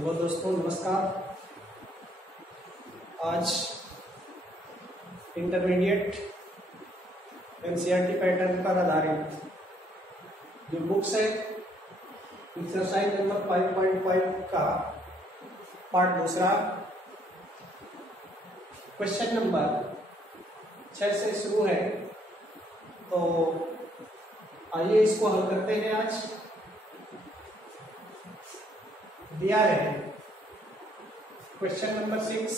Hello दोस्तों, नमस्कार। आज इंटरमीडिएट एनसीईआरटी पैटर्न पर आधारित जो बुक्स है एक्सरसाइज नंबर 5.5 का पार्ट दूसरा क्वेश्चन नंबर 6 से शुरू है। तो आइए इसको हल करते हैं। आज दिया है क्वेश्चन नंबर 6।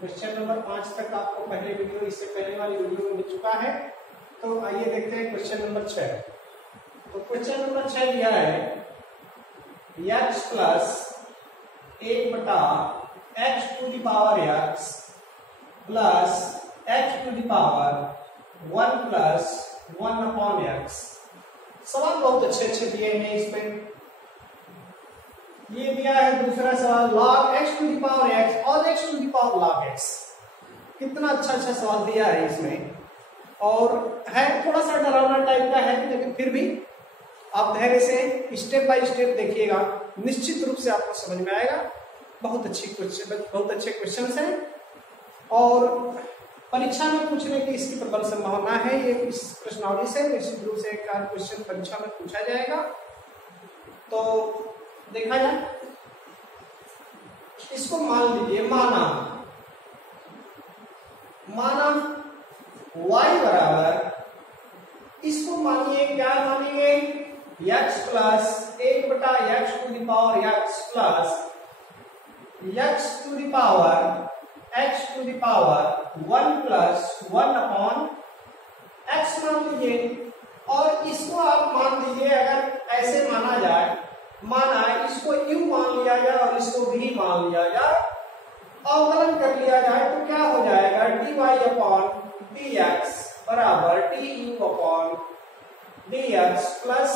क्वेश्चन नंबर 5 तक आपको पहले वीडियो, इससे पहले वाली वीडियो में मिल चुका है। तो आइए देखते हैं क्वेश्चन नंबर 6। तो क्वेश्चन नंबर 6 दिया है x प्लस 1 बटा x to the power x plus x to the power 1 plus 1 upon x। सवाल बहुत अच्छे दिए हैं इसमें। ये दिया है दूसरा सवाल log x to the power x और x to the power log x। कितना अच्छा सवाल दिया है इसमें, और है थोड़ा सा डरावना टाइप का है, लेकिन फिर भी आप धैर्य से स्टेप बाय स्टेप देखिएगा, निश्चित रूप से आपको समझ में आएगा। बहुत अच्छे क्वेश्चंस हैं और परीक्षा में पूछने की इसकी प्रबल संभावना है। ये इस प्रश्नावली से निश्चित रूप से एक क्वेश्चन परीक्षा में पूछा जाएगा। तो देखा जाए, इसको मान लीजिए, माना y बराबर, इसको मानिए क्या मानेंगे, x प्लस 1 बटा x to the power x plus x to the power 1 plus 1 upon x मान लीजिए। और इसको आप मान लीजिए, अगर ऐसे माना जाए, माना इसको u मान लिया जाए और इसको v मान लिया जाए, अवकलन कर लिया जाए, तो क्या हो जाएगा, dy अपॉन dx बराबर du upon dx plus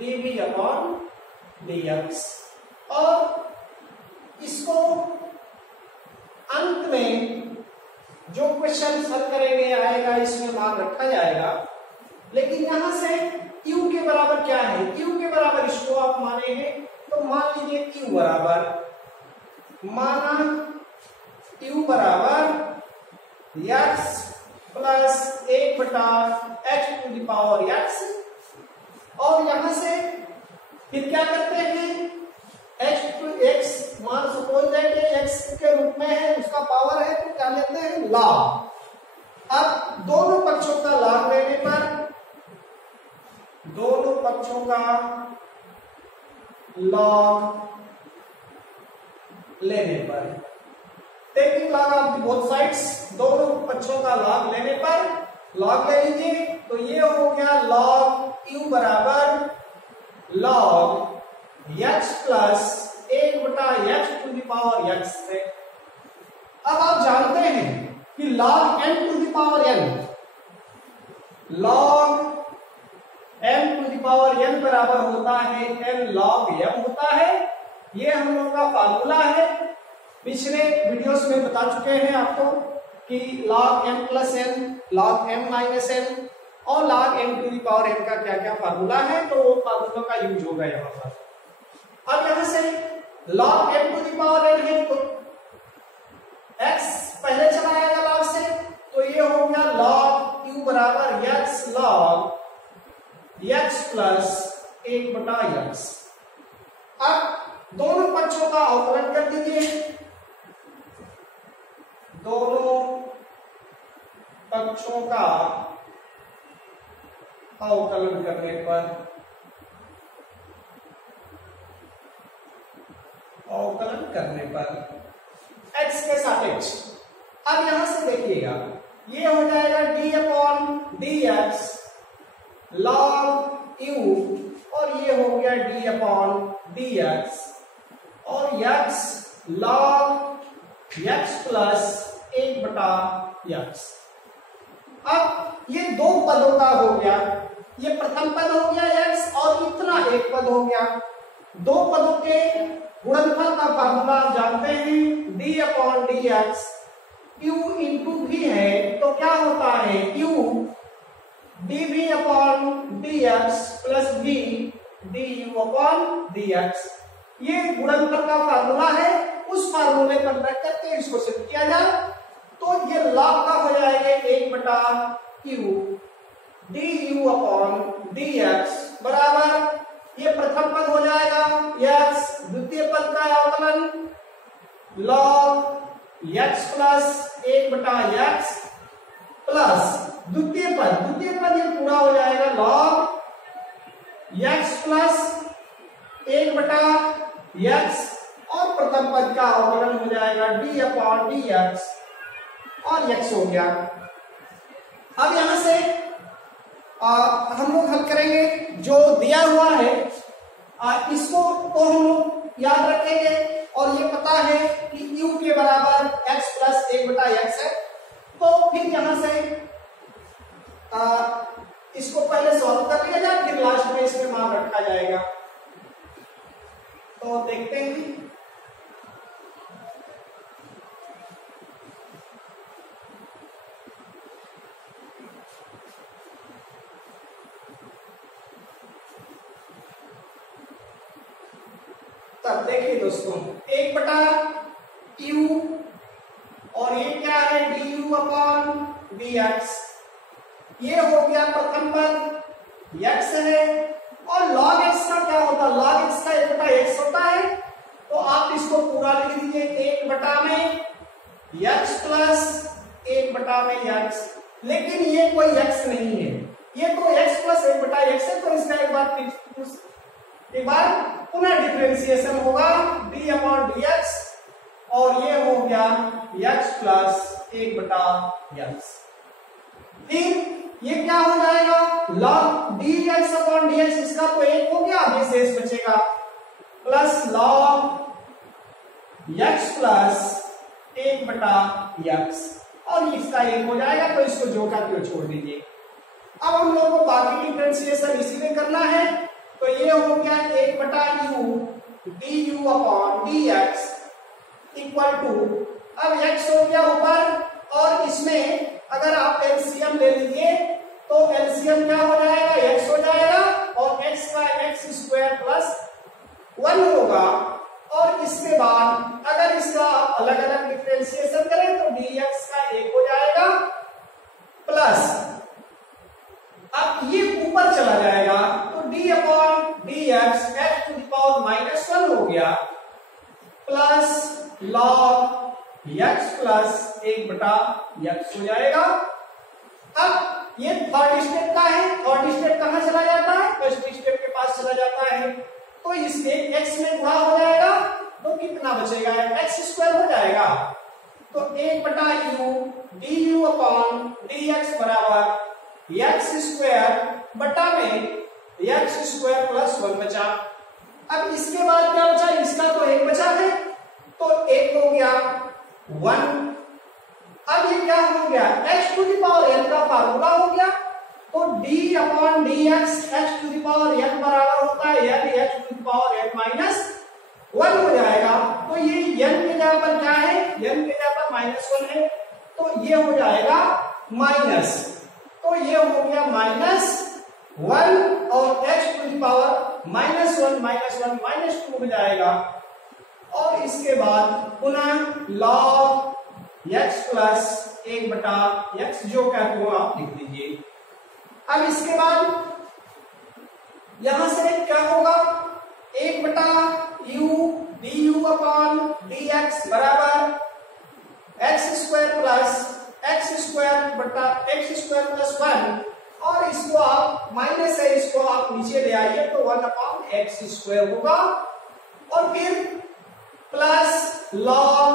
dv upon dx। और इसको अंत में जो क्वेश्चन हल करेंगे आएगा, इसमें मान रखा जाएगा। लेकिन यहां से u के बराबर क्या है, u के बराबर इसको आप माने हैं, तो मान लीजिए u बराबर, माना u बराबर x प्लस 1 बटा x to the power x। और यहां से फिर क्या करते हैं, x मान सपोज है कि x के रूप में है, उसका पावर है, तो क्या लेते हैं, log। अब दोनों पक्षों का log लेने पर, दोनों पक्षों का log लेने पर, taking log of both sides, दोनों पक्षों का log लेने पर, log ले लीजिए, तो ये हो गया log u बराबर log x प्लस 1 बटा x to the power x से। अब आप जानते हैं कि log m to the power n, log m to the power n बराबर होता है n log m होता है। ये हम लोग का फार्मूला है, पिछले वीडियोस में बता चुके हैं आपको कि log m plus n, log m minus n और log m to the power n का क्या क्या फार्मूला है, तो वो फार्मूला का यूज होगा यहाँ पर। अब यहां से log m to the power n है, तो x पहले चला आएगा log से, तो ये हो गया log u बराबर x log x प्लस 1 बटा x। अब दोनों पक्षों का अवकलन कर दीजिए, दोनों पक्षों का अवकलन करने पर, x के सापेक्ष। अब यहां से देखिएगा, ये हो जाएगा d upon dx log u, और ये हो गया d अपॉन dx, और x log x प्लस 1 बटा x। अब ये दो पदों का हो गया, ये प्रथम पद हो गया x और इतना एक पद हो गया। दो पदों के गुणनफल का फार्मूला जानते हैं, d upon dx, u into v है, तो क्या होता है, u dv upon dx plus v du upon dx। ये गुणनफल का फार्मूला है, उस फार्मूले पर रख करके इसको सिद्ध किया जाए तो ये लॉग का हो जाएगा 1/q du अपॉन dx बराबर, ये प्रथम पद हो जाएगा x, द्वितीय पद का अवकलन log x plus 1/x plus द्वितीय पद ये पूरा हो जाएगा log x प्लस 1/x और प्रथम पद का अवकलन हो जाएगा d अपॉन dx और x हो गया। अब यहां से हम लोग हल करेंगे जो दिया हुआ है, इसको तो हम लोग याद रखेंगे और ये पता है कि u के बराबर x प्लस 1/x है, तो फिर यहां से इसको पहले सॉल्व कर लिया जाए, फिर लास्ट में इसमें मान रखा जाएगा। तो देखते हैं, तब देखिए दोस्तों 1/q और ये क्या है du अपॉन dx, ये हो गया प्रथम पद x है और log x का क्या होता है, log x का 1/x होता है, तो आप इसको पूरा लिख दीजिए 1 में x प्लस 1 में x, लेकिन ये कोई x नहीं है, ये तो x प्लस 1/x है, तो इसका एक बार पुनः डिफरेंशिएशन होगा d अपॉन dx और ये हो गया x प्लस 1/x। फिर ये क्या हो जाएगा log dx अपॉन dx, इसका तो 1 हो गया, अभी शेष बचेगा plus log x plus 1/x और इसका 1 हो जाएगा, तो इसको जो का त्यो छोड़ दीजिए। अब हम लोगों को बाकी डिफरेंशिएशन इसी में करना है, तो ये हो गया 1/u du upon dx equal to, अब x हो गया ऊपर और इसमें अगर आप एलसीएम ले लीजिए तो एलसीएम क्या हो जाएगा, x हो जाएगा और x का x स्क्वायर प्लस 1 होगा, और इसके बाद अगर इसका आप अलग अलग डिफरेंशिएशन करें तो dx का 1 हो जाएगा प्लस, अब ये ऊपर चला जाएगा तो d upon dx x to the power -1 हो गया plus log x plus 1/x हो जाएगा। अब ये थर्ड स्टेप का है, थर्ड स्टेप कहां चला जाता है, फर्स्ट स्टेप के पास चला जाता है, तो इसके x में गुणा हो जाएगा तो कितना बचेगा, x स्क्वायर हो जाएगा, तो 1/u du अपॉन dx बराबर x स्क्वायर बटा में x स्क्वायर प्लस 1 बचा। अब इसके बाद क्या बचा, इसका तो 1 बचा है, तो 1 हो गया 1। अब ये क्या हो गया, h to the power n का फार्मूला हो गया, तो d upon dx h to the power n बराबर होता है यानी h to the power n -1 हो जाएगा, तो ये n के जगह पर क्या है, n के जगह पर -1 है, तो ये हो जाएगा माइनस, तो ये हो गया -1 और h टू द पावर -1 -2 हो जाएगा, और इसके बाद पुनः log x प्लस 1/x जो कहते हो आप लिख दीजिए। अब इसके बाद यहां से क्या होगा, 1/u du अपॉन dx बराबर x square plus x square plus 1, और इसको आप माइनस है, इसको आप नीचे ले आइए तो 1/x स्क्वायर होगा, और फिर plus log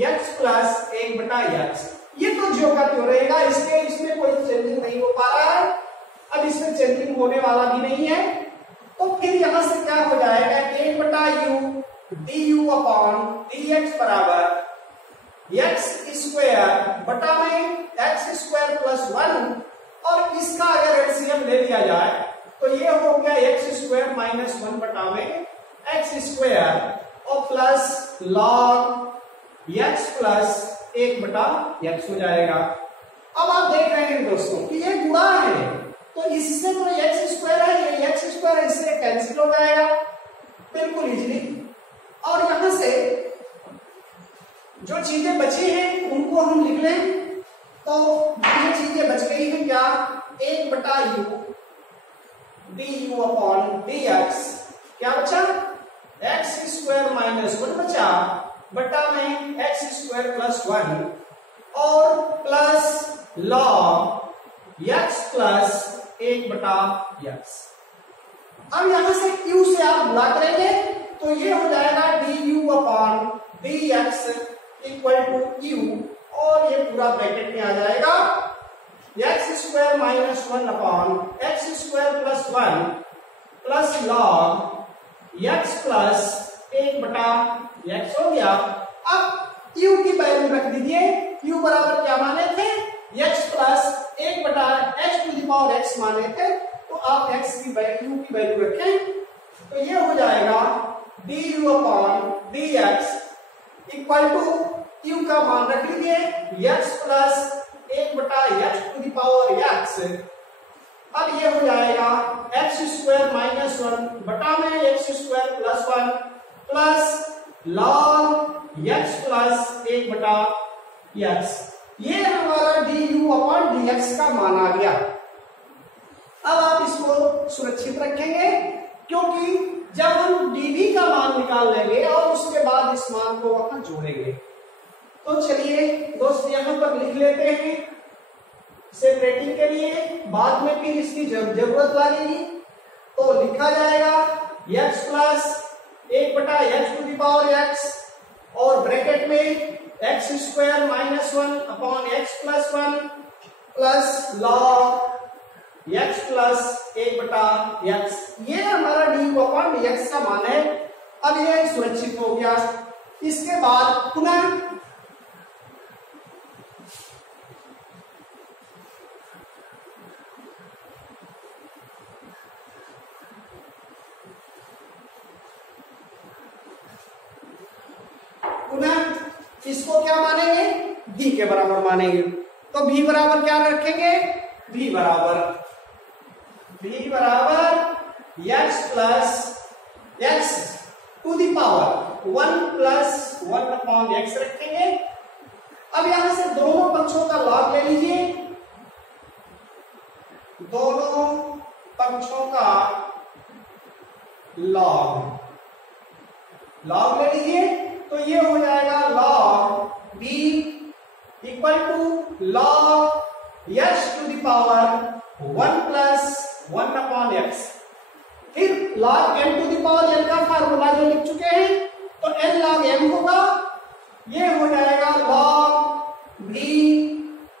x plus 1/x, ये तो जो का त्यो रहेगा, इसमें कोई चेंजिंग नहीं हो पा रहा है, अब इसमें चेंजिंग होने वाला भी नहीं है, तो फिर यहां से क्या हो जाएगा 1/u du अपॉन dx बराबर x स्क्वायर बटा में x स्क्वायर प्लस 1, और इसका अगर एलसीएम ले लिया जाए तो ये हो गया x स्क्वायर -1 बटा में x स्क्वायर और plus log x plus 1/x हो जाएगा। अब आप देख रहे हैं दोस्तों कि ये गुणा है, तो इससे तो x स्क्वायर है, ये x स्क्वायर है, इससे कैंसिल हो जाएगा, बिल्कुल इजीली। और यहां से जो चीजें बची हैं उनको हम लिख लें। तो ये चीजें बच गई हैं क्या, 1/u du अपॉन dx, क्या बचा, x² माइनस 1 बचा, बटा में x² प्लस 1 और plus log x plus 1/x। अब यहां से q से आप गुणा करेंगे तो ये हो जाएगा du upon dx equal to q, और ये पूरा ब्रैकेट में आ जाएगा x² minus 1 upon x² plus 1 plus log x plus 1/x हो गया। अब q की वैल्यू रख दीजिए, q बराबर क्या माने थे, x प्लस 1/x माने थे, तो आप x की वैल्यू रखें तो ये हो जाएगा du upon dx equal to q का मान रख लीजिए x प्लस 1/x। अब ये हो जाएगा x² माइनस 1 बटा में x² plus 1 plus log x plus 1/x। ये हमारा du अपॉन dx का मान आ गया। अब आप इसको सुरक्षित रखेंगे क्योंकि जब हम dv का मान निकाल लेंगे और उसके बाद इस मान को वहां जोड़ेंगे। तो चलिए दोस्त यहां पर लिख लेते हैं सेपरेटिंग के लिए, बाद में फिर इसकी जरूरत लगेगी। तो लिखा जाएगा x प्लस 1/x और ब्रैकेट में x² minus 1 upon x plus 1 plus log x plus 1/x। ये हमारा du अपॉन dx का मान है। अब ये सुरक्षित हो गया। इसके बाद पुनः इसको क्या मानेंगे, v के बराबर मानेंगे। तो v बराबर क्या रखेंगे, v बराबर x plus x to the power 1 plus 1 upon x रखेंगे। अब यहां से दोनों पक्षों का लॉग ले लीजिए, दोनों पक्षों का लॉग ले लीजिए। तो ये हो जाएगा log b equal to log x to the power 1 plus 1 upon x। फिर log m to the power n का फार्मूला जो लिख चुके हैं, तो n log m होगा। ये हो जाएगा log b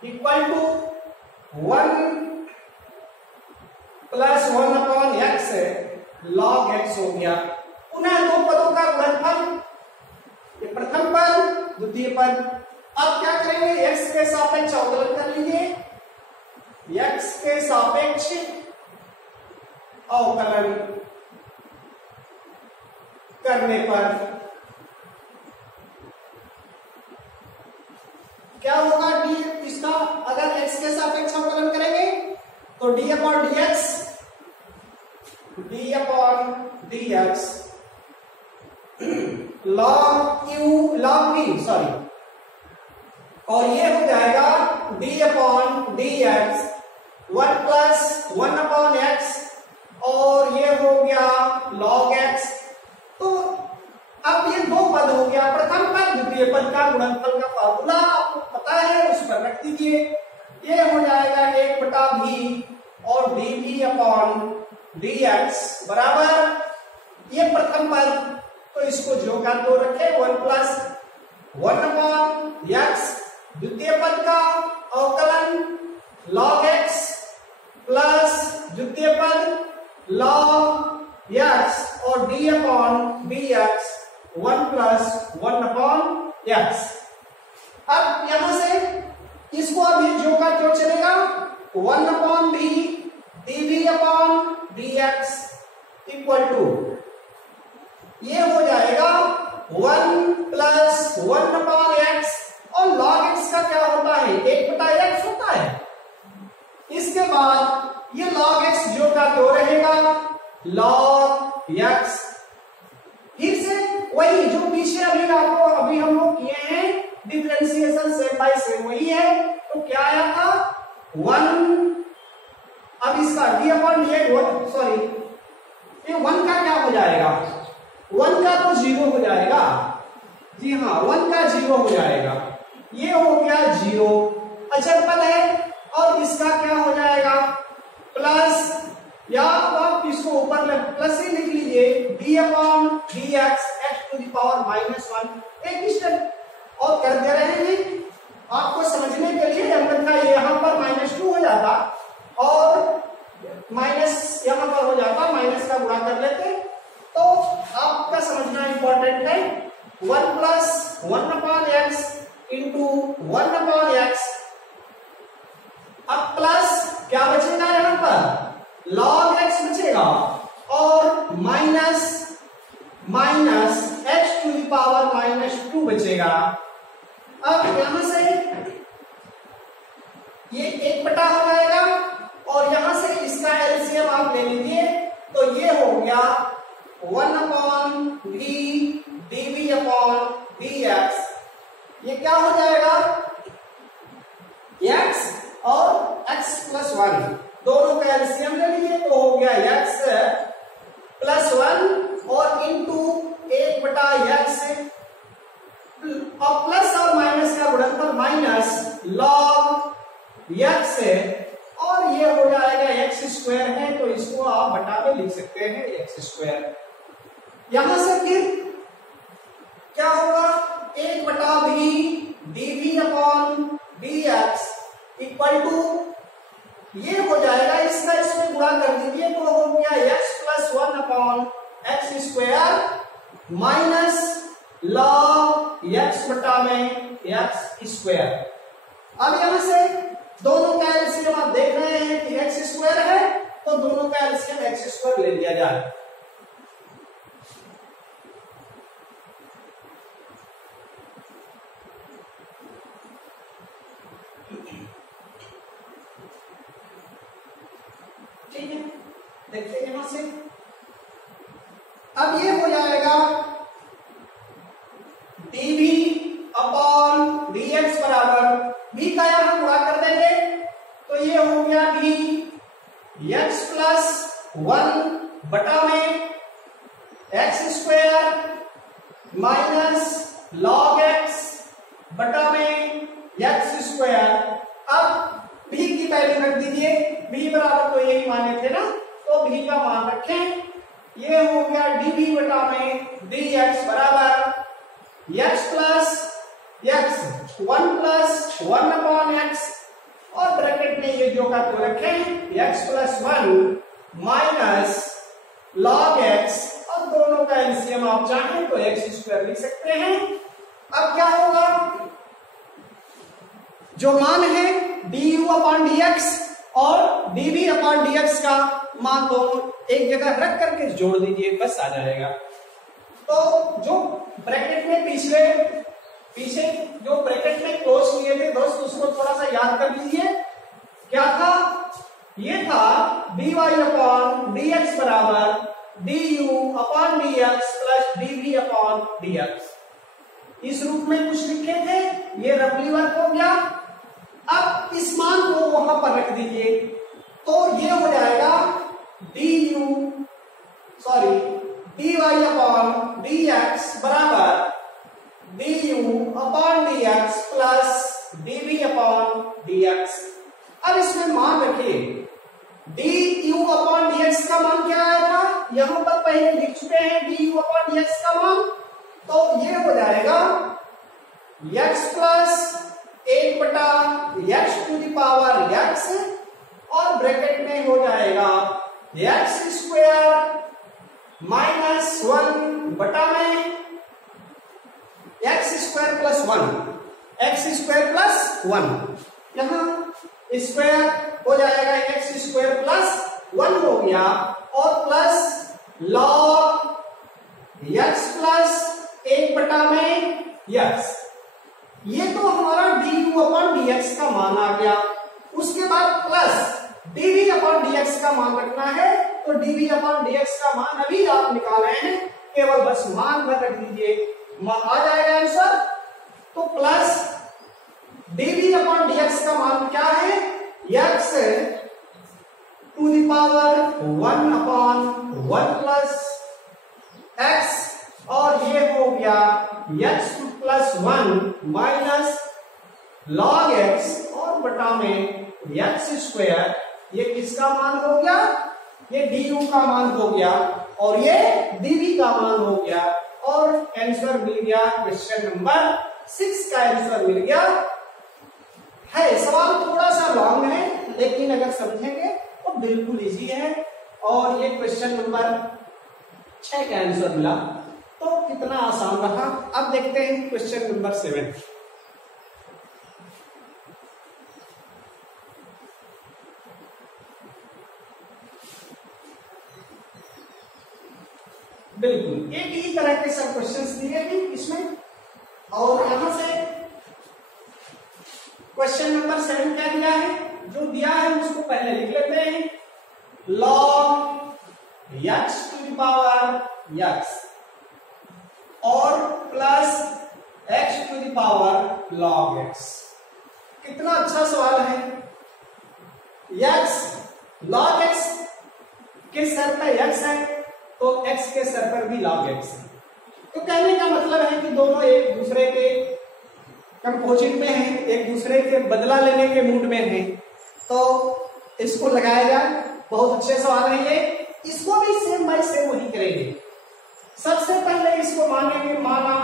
equal to 1 plus 1 upon x log x हो गया। पुनः दो पदों का गुणनफल, ये प्रथम पद द्वितीय पद। अब क्या करेंगे, x के सापेक्ष अवकलन कर लीजिए। x के सापेक्ष अवकलन करने पर क्या होगा, d इसका अगर x के सापेक्ष अवकलन करेंगे तो d upon dx log v sorry, और ये हो जाएगा d upon dx 1 plus 1 upon x, और ये हो गया log x। तो अब ये दो पद हो गया, प्रथम पद द्वितीय पद का गुणनफल का फार्मूला आपको पता है, उस पर रख दीजिए। ये हो जाएगा 1/v और dv अपॉन dx बराबर, ये प्रथम पद तो इसको जो का तो रखे 1 प्लस 1 अपॉन x, द्वितीय पद का अवकलन log x प्लस द्वितीय पद log x और d upon dx 1 plus 1 upon x। अब यहां से इसको अभी जो का जो चलेगा 1 upon v dv upon dx equal to, ये हो जाएगा 1 प्लस 1 अपॉन x, और log x का क्या होता है, 1/x होता है। इसके बाद ये log x जो का जो रहेगा log x था सेम वही है, तो क्या आया था 1। अब इसका D upon D x, sorry ये 1 का क्या हो जाएगा, 1 का तो 0 हो जाएगा, जी हाँ 1 का 0 हो जाएगा, ये हो गया 0 अचर पद है। और इसका क्या हो जाएगा प्लस, या आप इसको ऊपर प्लस ही लिख लीजिए, D upon D x x to the power -1 एक स्टेप और कर दे रहे हैं आपको समझने के लिए, अन्यथा यहाँ पर -2 हो जाता और माइनस यहाँ पर हो जाता, माइनस का गुणा कर लेते, तो आपका समझना इंपॉर्टेंट है। 1 plus 1 upon x into 1 upon x, अब प्लस क्या बचेगा यहाँ पर log x बचेगा और minus x to the power -2 बचेगा। अब यहां से ये 1 बटा हो जाएगा और यहां से इसका एलसीएम आप ले लीजिए, तो ये हो गया 1 upon v dv upon dx, ये क्या हो जाएगा x और x प्लस 1 दोनों का एलसीएम ले लीजिए, तो हो गया x प्लस 1 और इंटू 1 बटा x और प्लस और माइनस का गुणनफल माइनस log x और ये हो जाएगा x स्क्वायर है, तो इसको आप बटा में लिख सकते हैं x स्क्वायर। यहां से फिर क्या होगा 1 बटा v dv upon dx equal to, ये हो जाएगा इसका इसमें गुणा कर दीजिए, तो हो गया x plus 1 upon x square minus log x बटा में x स्क्वायर। अब यहां से दोनों का एलसीएम आप देख रहे हैं कि x स्क्वायर है, तो दोनों का एलसीएम x स्क्वायर ले लिया जाए। ठीक है, देखते हैं यहां से, अब ये हो जाएगा dv अपॉन dx बराबर v का यहां गुणा कर देंगे, तो ये हो गया v x प्लस 1 बटा में x square minus log x बटा में x स्क्वायर। अब v की वैल्यू रख दीजिए, v बराबर तो यही माने थे ना, तो v का मान रखें, ये हो गया dv बटा में dx बराबर x plus x 1 plus 1 upon x और ब्रैकेट में ये जो का तो रखें x plus 1 minus log x और दोनों का एलसीएम आप चाहें तो x स्क्वायर लिख सकते हैं। अब क्या होगा, जो मान है du अपॉन dx और dv अपॉन dx का मान दोनों एक जगह रख करके जोड़ दीजिए, बस आ जाएगा। तो जो ब्रैकेट में पीछे जो ब्रैकेट में क्लोज किए थे दोस्त, उसको थोड़ा सा याद कर लीजिए, क्या था, ये था dy अपॉन dx बराबर du upon dx plus dv upon dx, इस रूप में कुछ लिखे थे, ये रफली वर्क हो गया। अब इस मान को वहां पर रख दीजिए, तो ये हो जाएगा dy अपॉन dx बराबर du upon dx plus dv upon dx। अब इसमें मान रखिए, du अपॉन dx का मान क्या आया था, यहां पर पहले लिख चुके हैं du अपॉन dx का मान, तो ये हो जाएगा x प्लस 1 बटा x to the power x और ब्रैकेट में हो जाएगा x स्क्वायर माइनस 1 बटा में x square plus 1, x square plus 1, यहां स्क्वायर हो जाएगा x स्क्वायर प्लस 1 हो गया और प्लस log x प्लस 1 बटा में x, ये तो हमारा du अपॉन dx का मान आ गया। उसके बाद प्लस dv अपॉन dx का मान रखना है, तो dv अपॉन dx का मान अभी आप निकाल रहे हैं, केवल बस मान भर रख दीजिए, आ जाएगा आंसर। तो प्लस dv अपॉन dx का मान क्या है? x to the power 1 upon 1 plus x, और ये हो गया x plus 1 minus log x और बटा में x स्क्वायर। ये किसका मान हो गया? ये du का मान हो गया और ये dv का मान हो गया, और आंसर मिल गया। क्वेश्चन नंबर 6 का आंसर मिल गया है। सवाल थोड़ा सा लॉन्ग है, लेकिन अगर समझेंगे तो बिल्कुल इजी है। और ये क्वेश्चन नंबर 6 का आंसर मिला, तो कितना आसान रहा। अब देखते हैं क्वेश्चन नंबर 7। बिल्कुल एक ही तरह के सब क्वेश्चंस दिए हैं इसमें, और यहां से क्वेश्चन नंबर 7 क्या दिया है? जो दिया है उसको पहले लिख लेते हैं। log x to the power x और plus x to the power log x। कितना अच्छा सवाल है। x log x के सर पे x है, तो x के सर पर भी log x है। तो कहने का मतलब है कि दोनों एक दूसरे के कंपोजिट में हैं, एक दूसरे के बदला लेने के मूड में हैं, तो इसको लगाया जाए। बहुत अच्छे सवाल है ये। इसको भी सेम बाय सेम वही करेंगे। सबसे पहले इसको मानेंगे, माना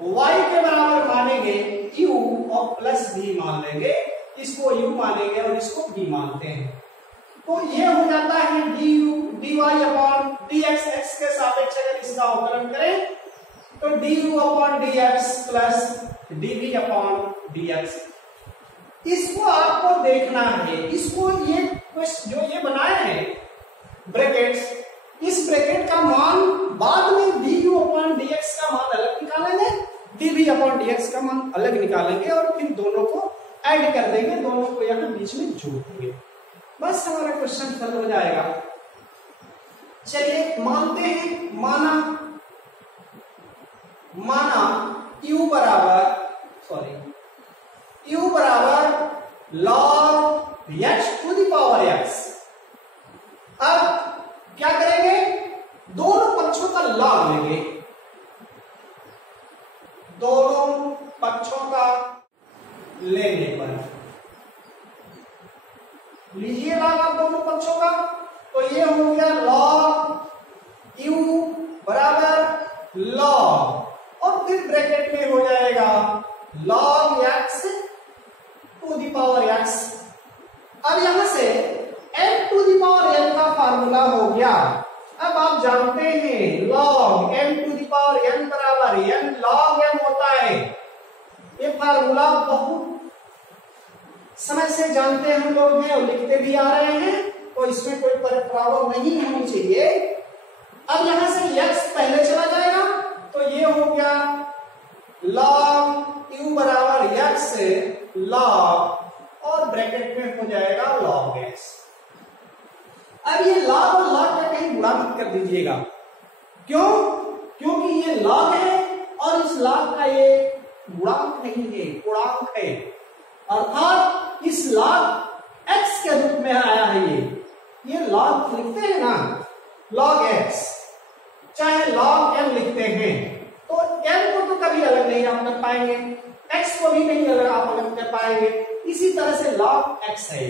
y के बराबर मानेंगे u और प्लस b मान लेंगे। इसको u मानेंगे और इसको b मानते हैं, तो ये हो जाता है dy अपॉन dx। x के सापेक्ष अगर इसका अवकलन करें तो du upon dx plus dv upon dx। इसको आपको देखना है। इसको ये जो ये बनाए हैं ब्रैकेट्स, इस ब्रैकेट का मान बाद में du अपॉन dx का मान अलग निकालेंगे, dv अपॉन dx का मान अलग निकालेंगे, और फिर दोनों को ऐड कर देंगे, दोनों को यहाँ बीच में जोड़ देंगे। बस हमारा क्वेश्चन हल हो जाएगा। चलिए मानते हैं, माना u बराबर log x to the power x। अब क्या करेंगे? दोनों पक्षों का log लेंगे। दोनों पक्षों का लेने पर लीजिए log आप दोनों पक्षों का, तो ये हो गया log u बराबर log, और फिर ब्रैकेट में हो जाएगा log x to the power x। अब यहां से m to the power n का फार्मूला हो गया। अब आप जानते हैं log m to the power n बराबर n log m होता है। ये फार्मूला बहुत समय से जानते हम लोग हैं और लिखते भी आ रहे हैं, तो इसमें कोई प्रॉब्लम नहीं होनी चाहिए। अब यहां से x पहले चला जाएगा, तो ये हो गया log u बराबर x log, और ब्रैकेट में हो जाएगा log x। अब ये log और log का कहीं गुणा मत कर दीजिएगा। क्यों? क्योंकि ये log है और इस log का ये गुणांक नहीं है, पूर्णांक है, अर्थात इस log x के रूप में आया है। ये log लिखते हैं ना, log x, चाहे log m लिखते हैं, तो m को तो कभी अलग नहीं आप कर पाएंगे, x को भी नहीं अलग आप अलग कर पाएंगे। इसी तरह से log x है।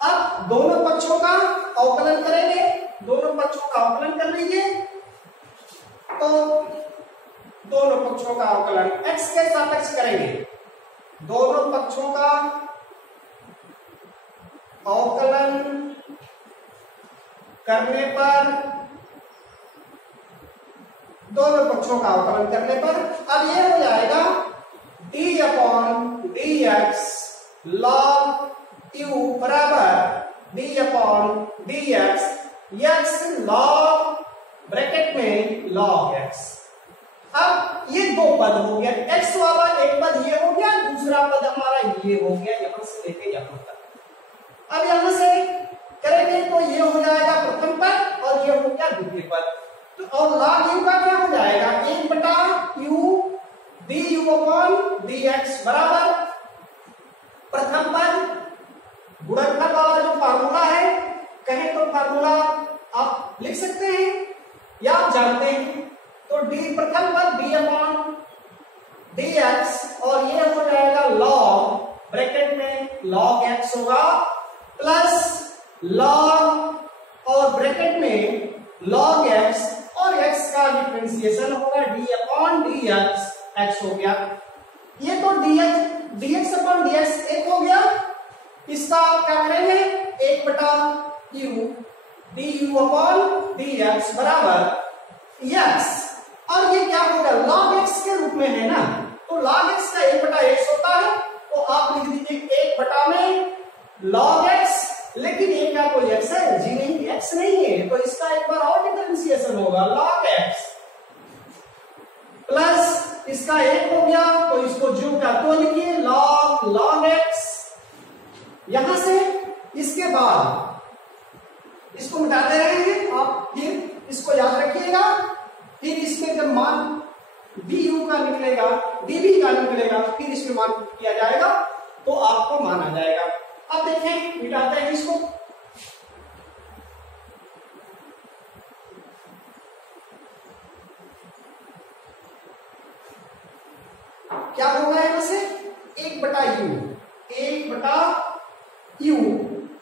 अब दोनों पक्षों का अवकलन करेंगे, दोनों पक्षों का अवकलन कर लीजिए, तो दोनों पक्षों का अवकलन x के सापेक्ष करेंगे। दोनों पक्षों का अवकलन करने पर, दोनों पक्षों का अवकलन करने पर अब ये हो जाएगा d upon dx log u बराबर d upon dx, x log bracket में log x। अब ये दो पद हो गया, x वाला एक पद ये हो गया, दूसरा पद हमारा ये हो गया, यहां से लेके यहां तक। अब यहां से करेंगे तो ये हो जाएगा प्रथम पद और ये हो गया द्वितीय पद। तो और log u का क्या हो जाएगा? 1 बटा u du upon dx dx बराबर प्रथम पद गुणनफल वाला जो फार्मूला है, कहें तो फार्मूला आप लिख सकते हैं या आप जानते हैं, तो d प्रथम पद d अपॉन dx और ये हो जाएगा log, ब्रैकेट में log x होगा प्लस log और ब्रैकेट में log x और x का डिफरेंशिएशन होगा d अपॉन dx, x हो गया। ये तो dx अपॉन dx एक हो गया, इसका आप क्या करेंगे एक बटा u du अपॉन dx बराबर x, और ये क्या होगा log x के रूप में है ना, तो log x का 1/x होता है, तो आप लिख दीजिए 1 में log x, लेकिन ये क्या कोई x है? जी नहीं, x नहीं है, तो इसका एक बार और डिफरेंशिएशन होगा log x प्लस इसका 1 हो गया, तो इसको जो का तो लिखिए log x, यहां से इसके बाद इसको मिटाते रहेंगे आप, फिर इसको याद रखिएगा, फिर इसमें जब मान du का निकलेगा dv का निकलेगा, फिर इसमें मान किया जाएगा तो आपको मान आ जाएगा। अब देखें मिटाते हैं इसको, क्या होगा यहां से 1/u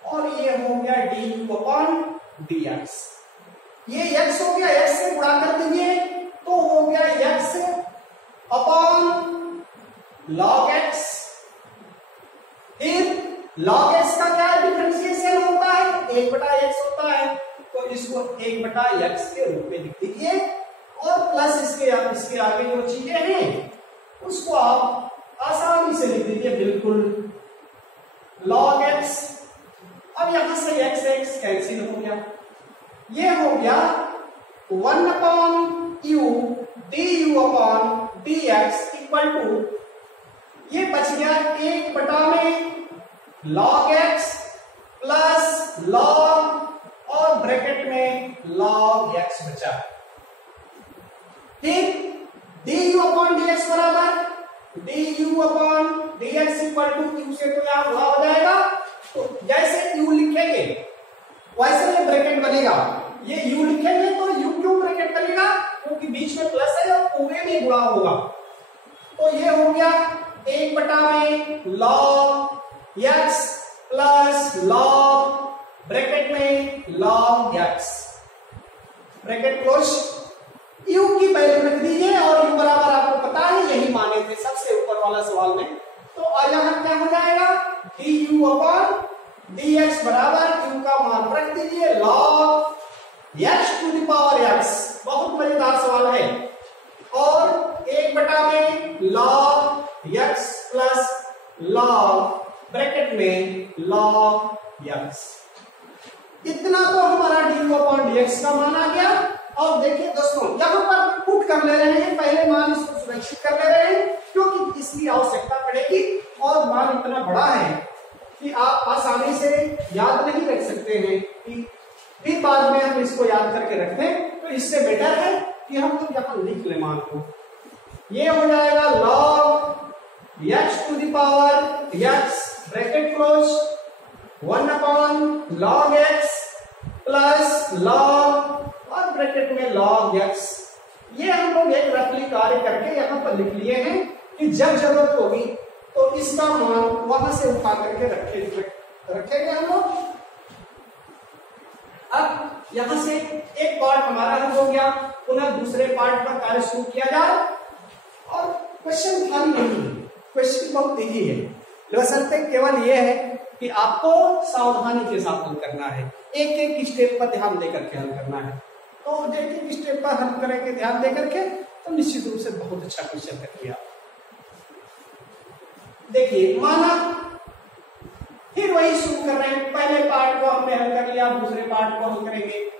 और ये हो गया du अपॉन dx, ये x हो गया, x से गुणा कर दीजिए तो हो गया x अपॉन log x, फिर log x का क्या डिफरेंशिएशन होता है 1/x होता है, तो इसको 1/x के रूप में लिख दीजिए और प्लस इसके आगे जो चीजें हैं उसको आप आसानी से लिख दीजिए बिल्कुल log x। अब यहां से x कैंसिल हो गया, ये हो गया 1/u du upon dx equal to, ये बच गया 1 में log x प्लस log और ब्रैकेट में log x बचा, फिर du अपॉन dx बराबर du upon dx equal to q से तो यहां गुणा हो जाएगा, तो जैसे u लिखेंगे वैसे ये ब्रैकेट बनेगा, ये u लिखेंगे तो u क्यों ब्रैकेट बनेगा, क्योंकि बीच में प्लस है और पूरे में गुणा होगा, तो ये हो गया 1 में log x plus log bracket में log x, bracket close, u की वैल्यू रख दीजिए और u बराबर आपको पता है यही माने थे सबसे ऊपर वाला सवाल में, तो यहां क्या हो जाएगा du अपॉन dx बराबर u का मान रख दीजिए log x to the power x, बहुत मजेदार सवाल है, और 1 में log x plus log bracket में log x, इतना तो हमारा du अपॉन dx का मान आ गया। और देखिए दोस्तों यहां पर पुट कर ले रहे हैं, पहले मान इसको सुरक्षित कर ले रहे हैं क्योंकि इसकी आवश्यकता पड़ेगी, और मान इतना बड़ा है कि आप आसानी से याद नहीं रख सकते हैं, कि फिर बाद में हम इसको याद करके रखते हैं, तो इससे बेटर है कि हम तो यहां लिख ले मान को, ये हो जाएगा log x to the power x bracket close 1 log x plus log और ब्रैकेट में log x, ये हम लोग एक रफली कार्य करके यहां पर लिख लिए हैं कि जब जरूरत होगी तो इसका मान वहां से उठा करके रखेंगे हम लोग। अब यहां से एक पार्ट हमारा हल हो गया, पुनः दूसरे पार्ट पर कार्य शुरू किया जाए, और क्वेश्चन भारी नहीं है, क्वेश्चन बहुत इजी है, बशर्ते केवल यह है कि आपको सावधानी के साथ हल करना है, एक एक स्टेप पर ध्यान देकर के हल करना है, तो एक एक स्टेप पर हल करेंगे ध्यान देकर के तो निश्चित रूप से बहुत अच्छा क्वेश्चन करेंगे आप। देखिए माना, फिर वही शुरू कर रहे हैं, पहले पार्ट को हमने हल कर लिया, दूसरे पार्ट को हल करेंगे।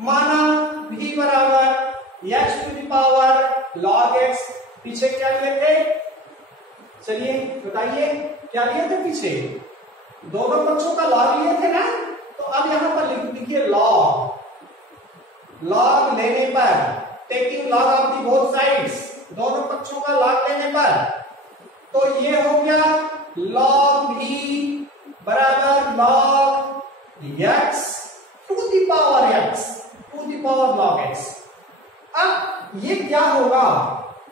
माना v बराबर x to the power log x, पीछे क्या लिए थे, चलिए बताइए क्या लिए थे, पीछे दोनों पक्षों का log लिए थे ना, तो अब यहां पर लिख दीजिए log लेने पर, taking log of the both sides, दोनों पक्षों का log लेने पर तो ये हो गया log v बराबर log x to the power x to the power log x। अब ये क्या होगा,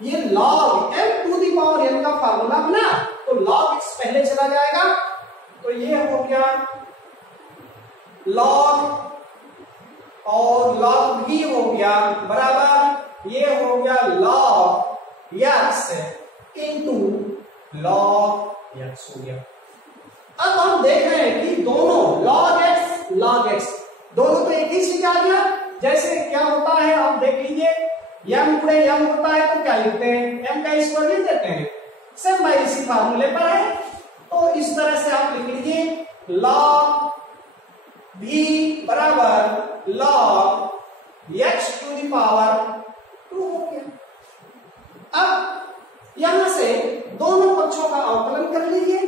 ये log m to the power n का फार्मूला बना, तो log x पहले चला जाएगा, तो ये हो गया log और log v हो गया बराबर, ये हो गया log x into log x हो गया। अब हम देख रहे हैं कि दोनों log x दोनों तो एक ही चीज आ गया। जैसे क्या होता है आप देख लीजिए, m गुणे m होता है तो क्या लिखते हैं, m का स्क्वायर लिख देते हैं, सेम भाई इसी फार्मूले पर है। तो इस तरह से आप लिख लीजिए log v बराबर log x to the power 2 हो गया। अब यहां से दोनों पक्षों का अवकलन कर लीजिए।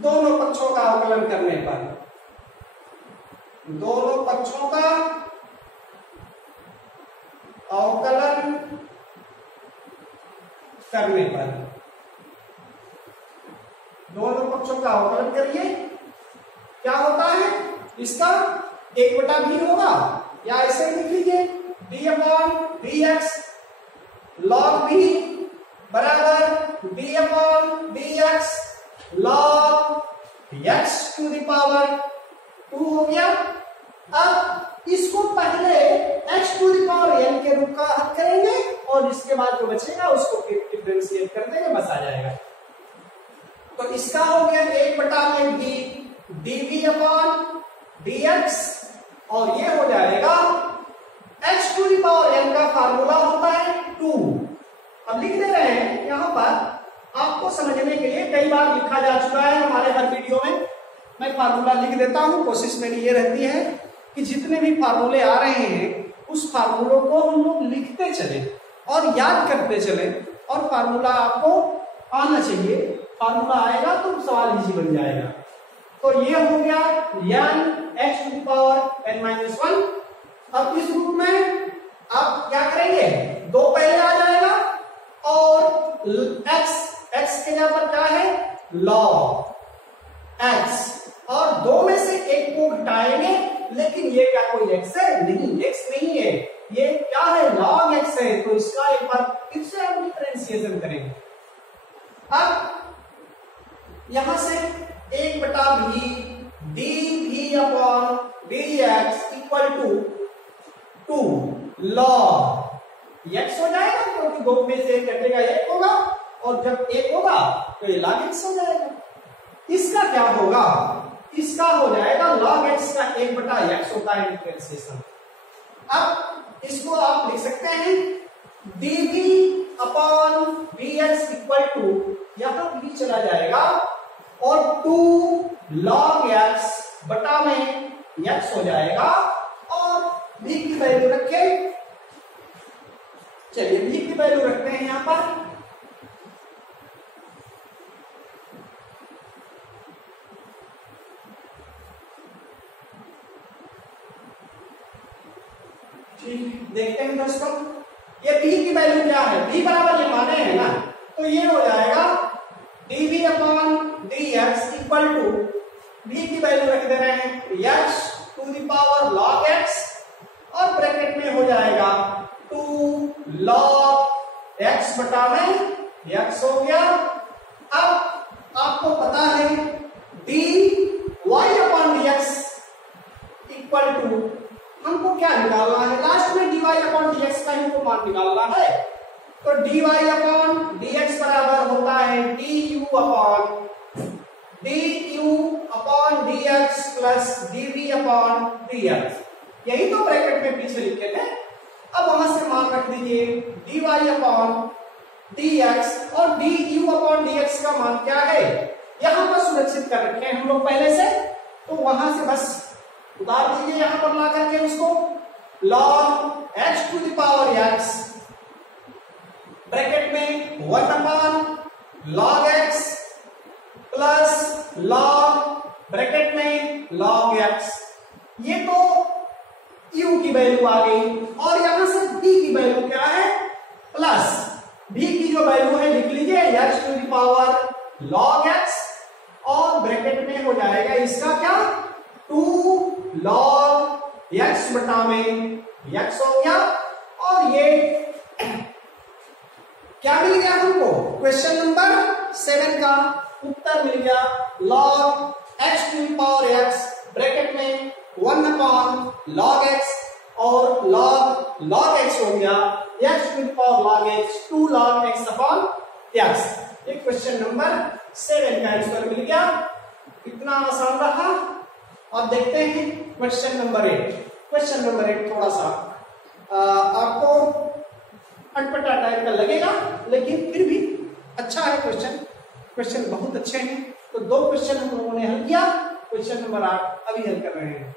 दोनों पक्षों का अवकलन करने पर, दोनों पक्षों का अवकलन करने पर, दोनों पक्षों का अवकलन करिए, क्या होता है इसका 1/v होगा, या ऐसे लिख लीजिए d/dx log v बराबर d/dx log x to the power 2 हो गया। अब इसको पहले x to the power n के रूप का हल करेंगे और इसके बाद जो बचेगा उसको फिर डिफरेंशिएट कर देंगे, बस आ जाएगा। तो इसका हो गया 1/v dv/dx और ये हो जाएगा x to the power n का फार्मूला होता है 2। अब लिख दे रहे हैं यहां पर, आपको समझने के लिए कई बार लिखा जा चुका है हमारे हर वीडियो में। मैं फार्मूला लिख देता हूं, कोशिश मेरी ये रहती है कि जितने भी फार्मूले आ रहे हैं उस फार्मूलों को हम लोग लिखते चले और याद करते चले, और फार्मूला आपको आना चाहिए। फार्मूला आएगा तो सवाल इजी बन जाएगा। तो ये हो गया n x to the power n-1। अब इस रूप में आप क्या करेंगे, 2 पहले आ जाएगा और x के जगह पर क्या है log x, और 2 में से एक को घटाएंगे, लेकिन ये क्या कोई x है, नहीं x नहीं है, ये क्या है log x है, तो इसका एक बार फिर से हम डिफरेंशिएशन करेंगे। अब यहां से 1/v dv/dx equal to 2 log x हो जाएगा, क्योंकि 2 में से कटेगा 1 होगा, और जब 1 होगा तो ये log x हो जाएगा। इसका क्या होगा, इसका हो जाएगा log x का 1/x होता है डिफरेंशिएशन। अब इसको आप लिख सकते हैं dv/dx इक्वल टू, यहां v चला जाएगा और 2 log x बटा में x हो जाएगा, और v की वैल्यू रखे, चलिए v की वैल्यू रखते हैं यहां पर, देखते हैं दोस्तों ये b की वैल्यू क्या है, b बराबर ये माने हैं ना, तो ये हो जाएगा dv/dx इक्वल टू, v की वैल्यू रख दे रहे हैं x to the power log x, और ब्रैकेट में हो जाएगा 2 log x बटा में x हो गया। अब आपको पता है dy/dx इक्वल टू, हमको क्या निकालना है, लास्ट में dy/dx का हमको मान निकालना है, तो dy/dx बराबर होता है du/dx प्लस dv/dx, यही तो ब्रैकेट में पीछे लिखे थे। अब वहां से मान रख दीजिए dy/dx, और du/dx का मान क्या है, यहां पर सुरक्षित कर रखे हैं हम लोग पहले से, तो वहां से बस उतार दीजिए यहां पर ला करके उसको, log x to the power x bracket में 1/log x plus log bracket में log x, ये तो u की वैल्यू आ गई, और यहां से v की वैल्यू क्या है, प्लस v की जो जो वैल्यू है लिख लीजिए x to the power log x, और ब्रैकेट में हो जाएगा इसका क्या 2 log x बटा में x हो गया। और ये क्या मिल गया हमको, क्वेश्चन नंबर 7 का उत्तर मिल गया log x to the power x bracket में 1 अपॉन log x, और log x हो गया x to the power log x 2 log x upon x। ये क्वेश्चन नंबर 7 का आंसर मिल गया। कितना आसान रहा। अब देखते हैं क्वेश्चन नंबर 8। क्वेश्चन नंबर 8 थोड़ा सा आपको अटपटा टाइप का लगेगा, लेकिन फिर भी अच्छा है क्वेश्चन बहुत अच्छे हैं। तो 2 क्वेश्चन हम लोगों ने हल किया, क्वेश्चन नंबर 8 अभी हल कर रहे हैं।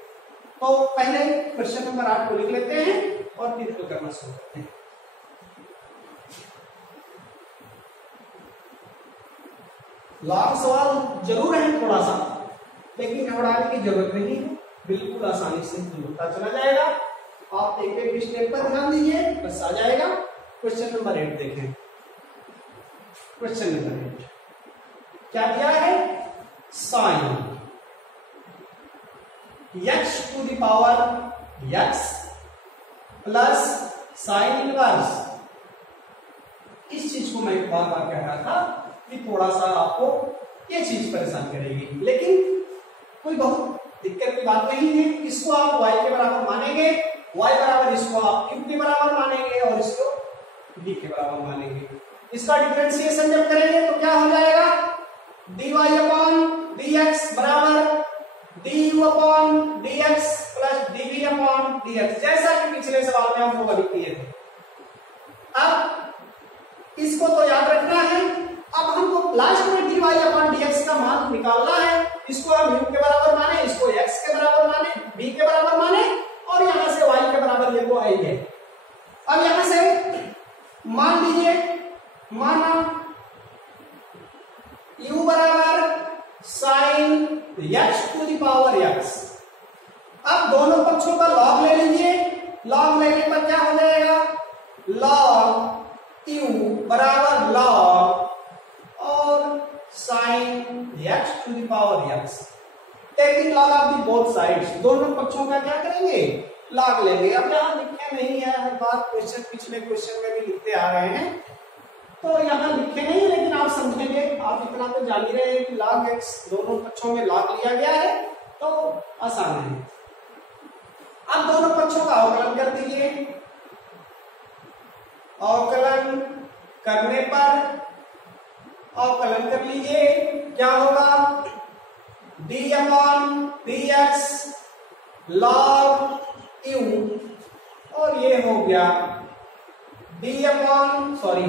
तो पहले क्वेश्चन नंबर 8 को लिख लेते हैं और फिर हल करना शुरू करते हैं। लॉन्ग सवाल जरूर है थोड़ा सा, लेकिन घबराने की जरूरत नहीं है, बिल्कुल आसानी से होता चला जाएगा। आप एक एक स्टेप पर ध्यान दीजिए, बस आ जाएगा। क्वेश्चन नंबर 8 देखें। क्वेश्चन नंबर 8 क्या दिया है, sine x to the power x plus sine inverse. इस चीज को मैं बार बार कह रहा था कि थोड़ा सा आपको ये चीज परेशान करेगी, लेकिन कोई बहुत दिक्कत की बात नहीं है। इसको आप y के बराबर मानेंगे, y बराबर इसको आप q के बराबर मानेंगे और इसको d के बराबर मानेंगे। इसका डिफरेंशिएशन जब करेंगे तो क्या हो जाएगा, dy अपॉन dx बराबर du upon dx plus dv upon dx, जैसा कि पिछले सवाल में हम लोग अभी किए थे। अब इसको तो याद रखना है। अब हमको लास्ट में dy अपॉन dx का मान निकालना है। इसको हम u के बराबर माने, इसको x के बराबर माने, b के बराबर माने, और यहां से y के बराबर ये तो आई है। अब यहां से मान लीजिए, माना u बराबर sine x to the power x। अब दोनों पक्षों का लॉग ले लीजिए, लॉग लेने पर क्या हो जाएगा, log u बराबर log और sine x to the power x। Taking log of the both sides, दोनों पक्षों का क्या करेंगे, लॉग लेंगे। अब यहां लिखे नहीं है, हर बार क्वेश्चन पिछले क्वेश्चन में भी लिखते आ रहे हैं, तो यहाँ लिखे नहीं, लेकिन आप समझेंगे। आप इतना तो जान ही रहे हैं कि log x दोनों पक्षों में log लिया गया है, तो आसान है। अब दोनों पक्षों का अवकलन कर दीजिए। अवकलन करने पर अवकलन कर लीजिए, क्या होगा, d upon dx log u, और ये हो गया d अपॉन, सॉरी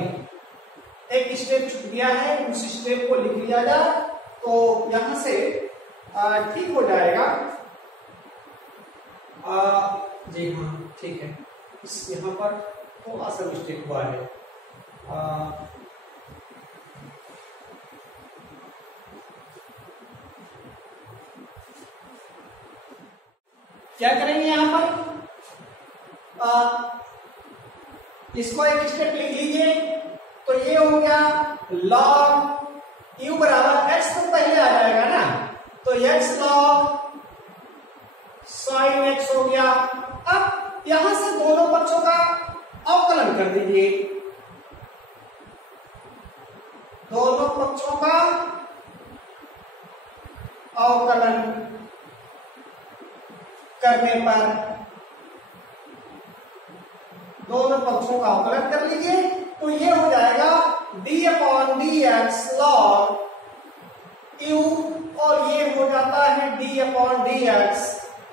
एक स्टेप छूट गया है, उस स्टेप को लिख लिया जाए तो यहां से ठीक हो जाएगा। जी हाँ ठीक है, इस यहाँ पर थोड़ा सा मिस्टेक हुआ है। क्या करेंगे यहां पर, इसको एक स्टेप लिख लीजिए। तो ये हो गया log u बराबर x तो पहले आ जाएगा ना, तो x log sin x हो गया। अब यहां से दोनों पक्षों का अवकलन कर दीजिए। दोनों पक्षों का अवकलन करने पर, दोनों पक्षों का अवकलन कर लीजिए, तो ये हो जाएगा d upon dx log u, और ये हो जाता है d अपॉन dx,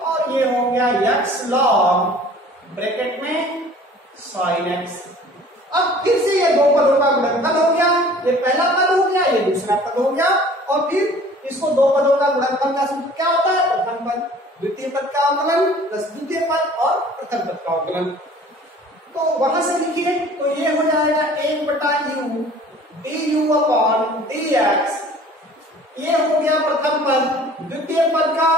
और ये हो गया x log ब्रैकेट में sin x। अब फिर से ये दो पदों का गुणनफल हो गया, ये पहला पद हो गया, ये दूसरा पद हो गया, और फिर इसको दो पदों का गुणनफल का सूत्र क्या होता है, प्रथम पद द्वितीय पद का अवकलन प्लस द्वितीय पद और प्रथम पद का अवकलन। तो वहां से लिखिए, तो ये हो जाएगा 1 बटा u du अपॉन dx, ये हो गया प्रथम पद। द्वितीय पद का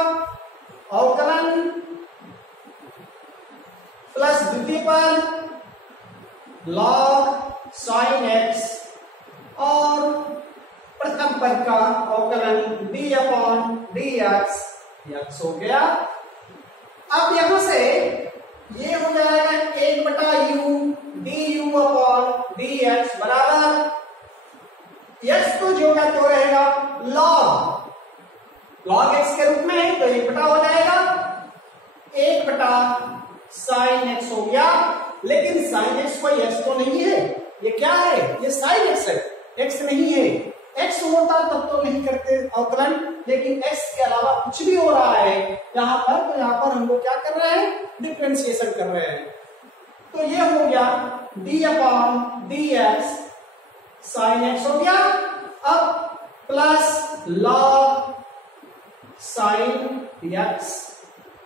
अवकलन प्लस द्वितीय पद log sin x x हो गया। अब यहां से ये हो जाएगा 1/u du अपॉन dx बराबर x तो जो क्या तो रहेगा log x के रूप में है तो 1 बटा हो जाएगा 1/sin x हो गया। लेकिन sin x कोई x तो नहीं है, ये क्या है, ये sin x है, x नहीं है। x होता तब तो नहीं करते अवकलन, लेकिन x के अलावा कुछ भी हो रहा है यहां पर, तो यहां पर हम लोग क्या कर रहे हैं, डिफरेंशिएशन कर रहे हैं। तो ये हो गया d upon dx sin x हो गया। अब प्लस log sin x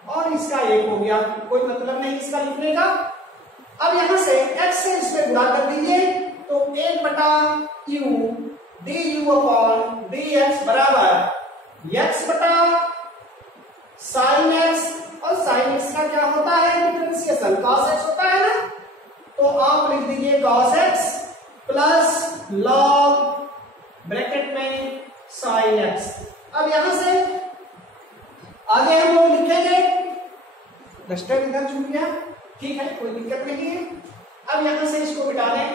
और इसका 1 हो गया, कोई मतलब नहीं इसका लिखने का। अब यहां से x से इसमें गुणा कर दीजिए तो 1/u du अपॉन dx बराबर x बटा sin x, और sin x का क्या होता है, डिफरेंशिएशन cos x होता है ना, तो आप लिख दीजिए cos x plus log bracket में sin x। अब यहां से आगे हम लोग लिखेंगे, डस्टर इधर छूट गया, ठीक है कोई दिक्कत नहीं है। अब यहां से इसको मिटा लें,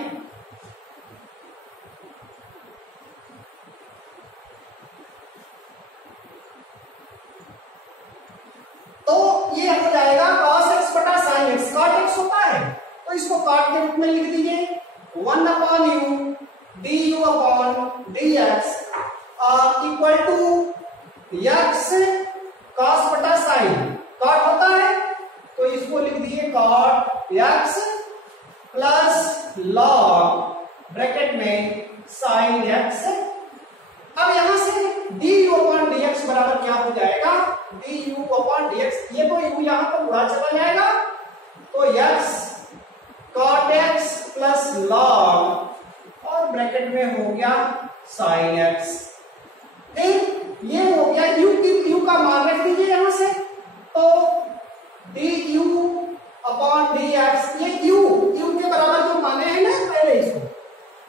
तो ये हो जाएगा cos x बटा sin x, cot x होता है तो इसको cot के रूप में लिख दीजिए 1/u du upon dx equal to x cos बटा sin, cot होता है तो इसको लिख दिए cot x plus log bracket में sin x। अब यहां से du अपॉन dx बराबर क्या हो जाएगा, du अपॉन dx, ये तो u यहां पर उड़ा चला जाएगा तो x cot x plus log और ब्रैकेट में हो गया sin x। फिर ये हो गया u का मान रख दीजिए यहां से, तो du अपॉन dx, ये u के बराबर जो माने हैं ना पहले इसको,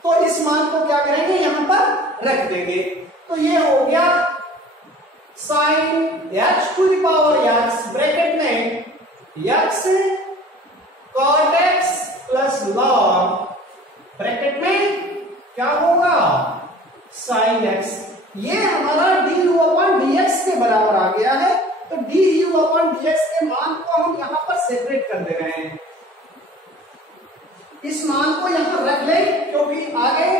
तो इस मान को क्या करेंगे यहां पर रख देंगे, तो ये हो गया sin h to the power x bracket में x cot x plus log bracket में क्या होगा sin x। ये हमारा du अपॉन dx के बराबर आ गया है, तो du अपॉन dx के मान को हम यहां पर सेपरेट कर दे रहे हैं, इस मान को यहां रख लें क्योंकि आगे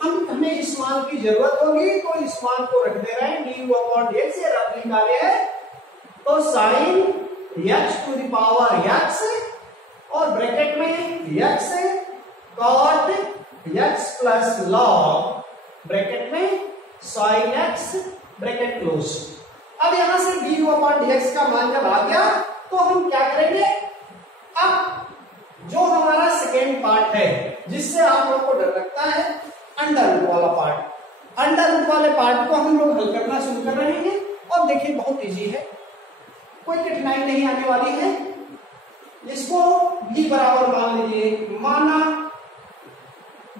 हमें इस मान की जरूरत होगी, तो इस मान को रख दे रहे हैं du अपॉन dx, ये रफली कार्य है, तो sin h to the power x और ब्रैकेट में x cot x plus log bracket में sin x ब्रैकेट क्लोज। अब यहां से du अपॉन dx का मान जब आ गया तो हम क्या करेंगे, अब जो हमारा सेकेंड पार्ट है जिससे आप लोग को डर लगता है अंडर रूट वाला पार्ट, अंडर रूट वाले पार्ट को हम लोग हल करना शुरू कर रहे हैं। और देखिए बहुत इजी है, कोई कठिनाई नहीं आने वाली है। इसको v बराबर मान लीजिए, माना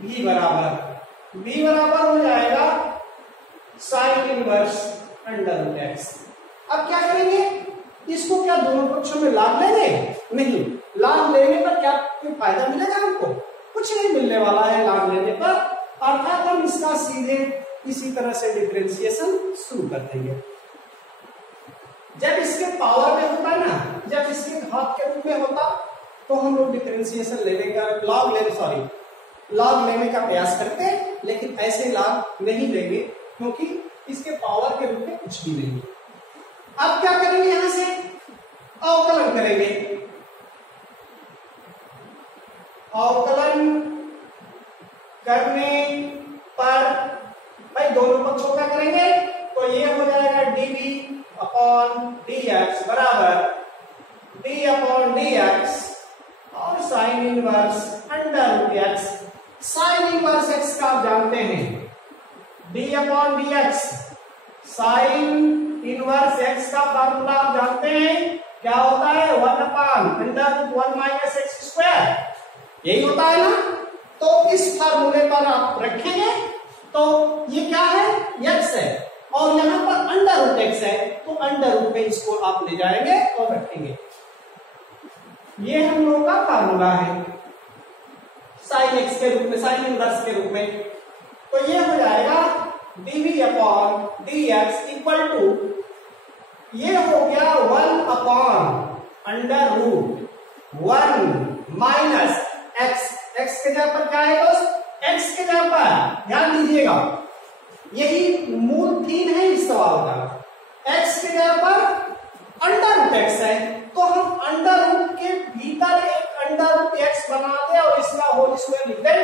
v बराबर हो जाएगा sine inverse under root x। अब क्या करेंगे, इसको क्या दोनों पक्षों में लाभ लेंगे, नहीं, लाभ लेने पर क्या कोई फायदा मिलेगा हमको, कुछ नहीं मिलने वाला है लाभ लेने पर, अर्थात हम इसका सीधे इसी तरह से डिफरेंशिएशन शुरू कर देंगे। जब इसके पावर में होता है ना, जब इसके घात के रूप में होता तो हम लोग डिफरेंशिएशन लेने का लॉग लेने का प्रयास करते हैं, लेकिन ऐसे लॉग नहीं लेंगे क्योंकि इसके पावर के रूप में कुछ भी नहीं। अब क्या करेंगे, यहां से अवकलन करेंगे, अवकलन करने पर भाई दोनों पक्षों का करेंगे तो ये हो जाएगा dv अपॉन dx बराबर d अपॉन dx और sine inverse under root x। Sine inverse x का आप जानते हैं, d upon dx sine inverse x का फार्मूला आप जानते हैं क्या होता है, 1 upon under root 1 minus x square, यही होता है ना। तो इस फार्मूले पर आप रखेंगे तो ये क्या है, x है, और यहाँ पर अंडर रूट एक्स है तो अंडर रूट में इसको आप ले जाएंगे और रखेंगे। ये हम लोगों का फार्मूला है साइन एक्स के रूप में, साइन इनवर्स के रूप में। तो ये हो जाएगा dv upon dx equal to, ये हो गया 1 upon under root 1 minus x. X के जगह पर क्या है दोस्त? एक्स के जगह पर ध्यान दीजिएगा, यही मूल थीम है इस सवाल का। एक्स के जगह पर अंडर रूट एक्स है तो हम अंडर रूट के भीतर एक अंडर रूट एक्स बना दे और इसका होल स्क्वायर लिख दें।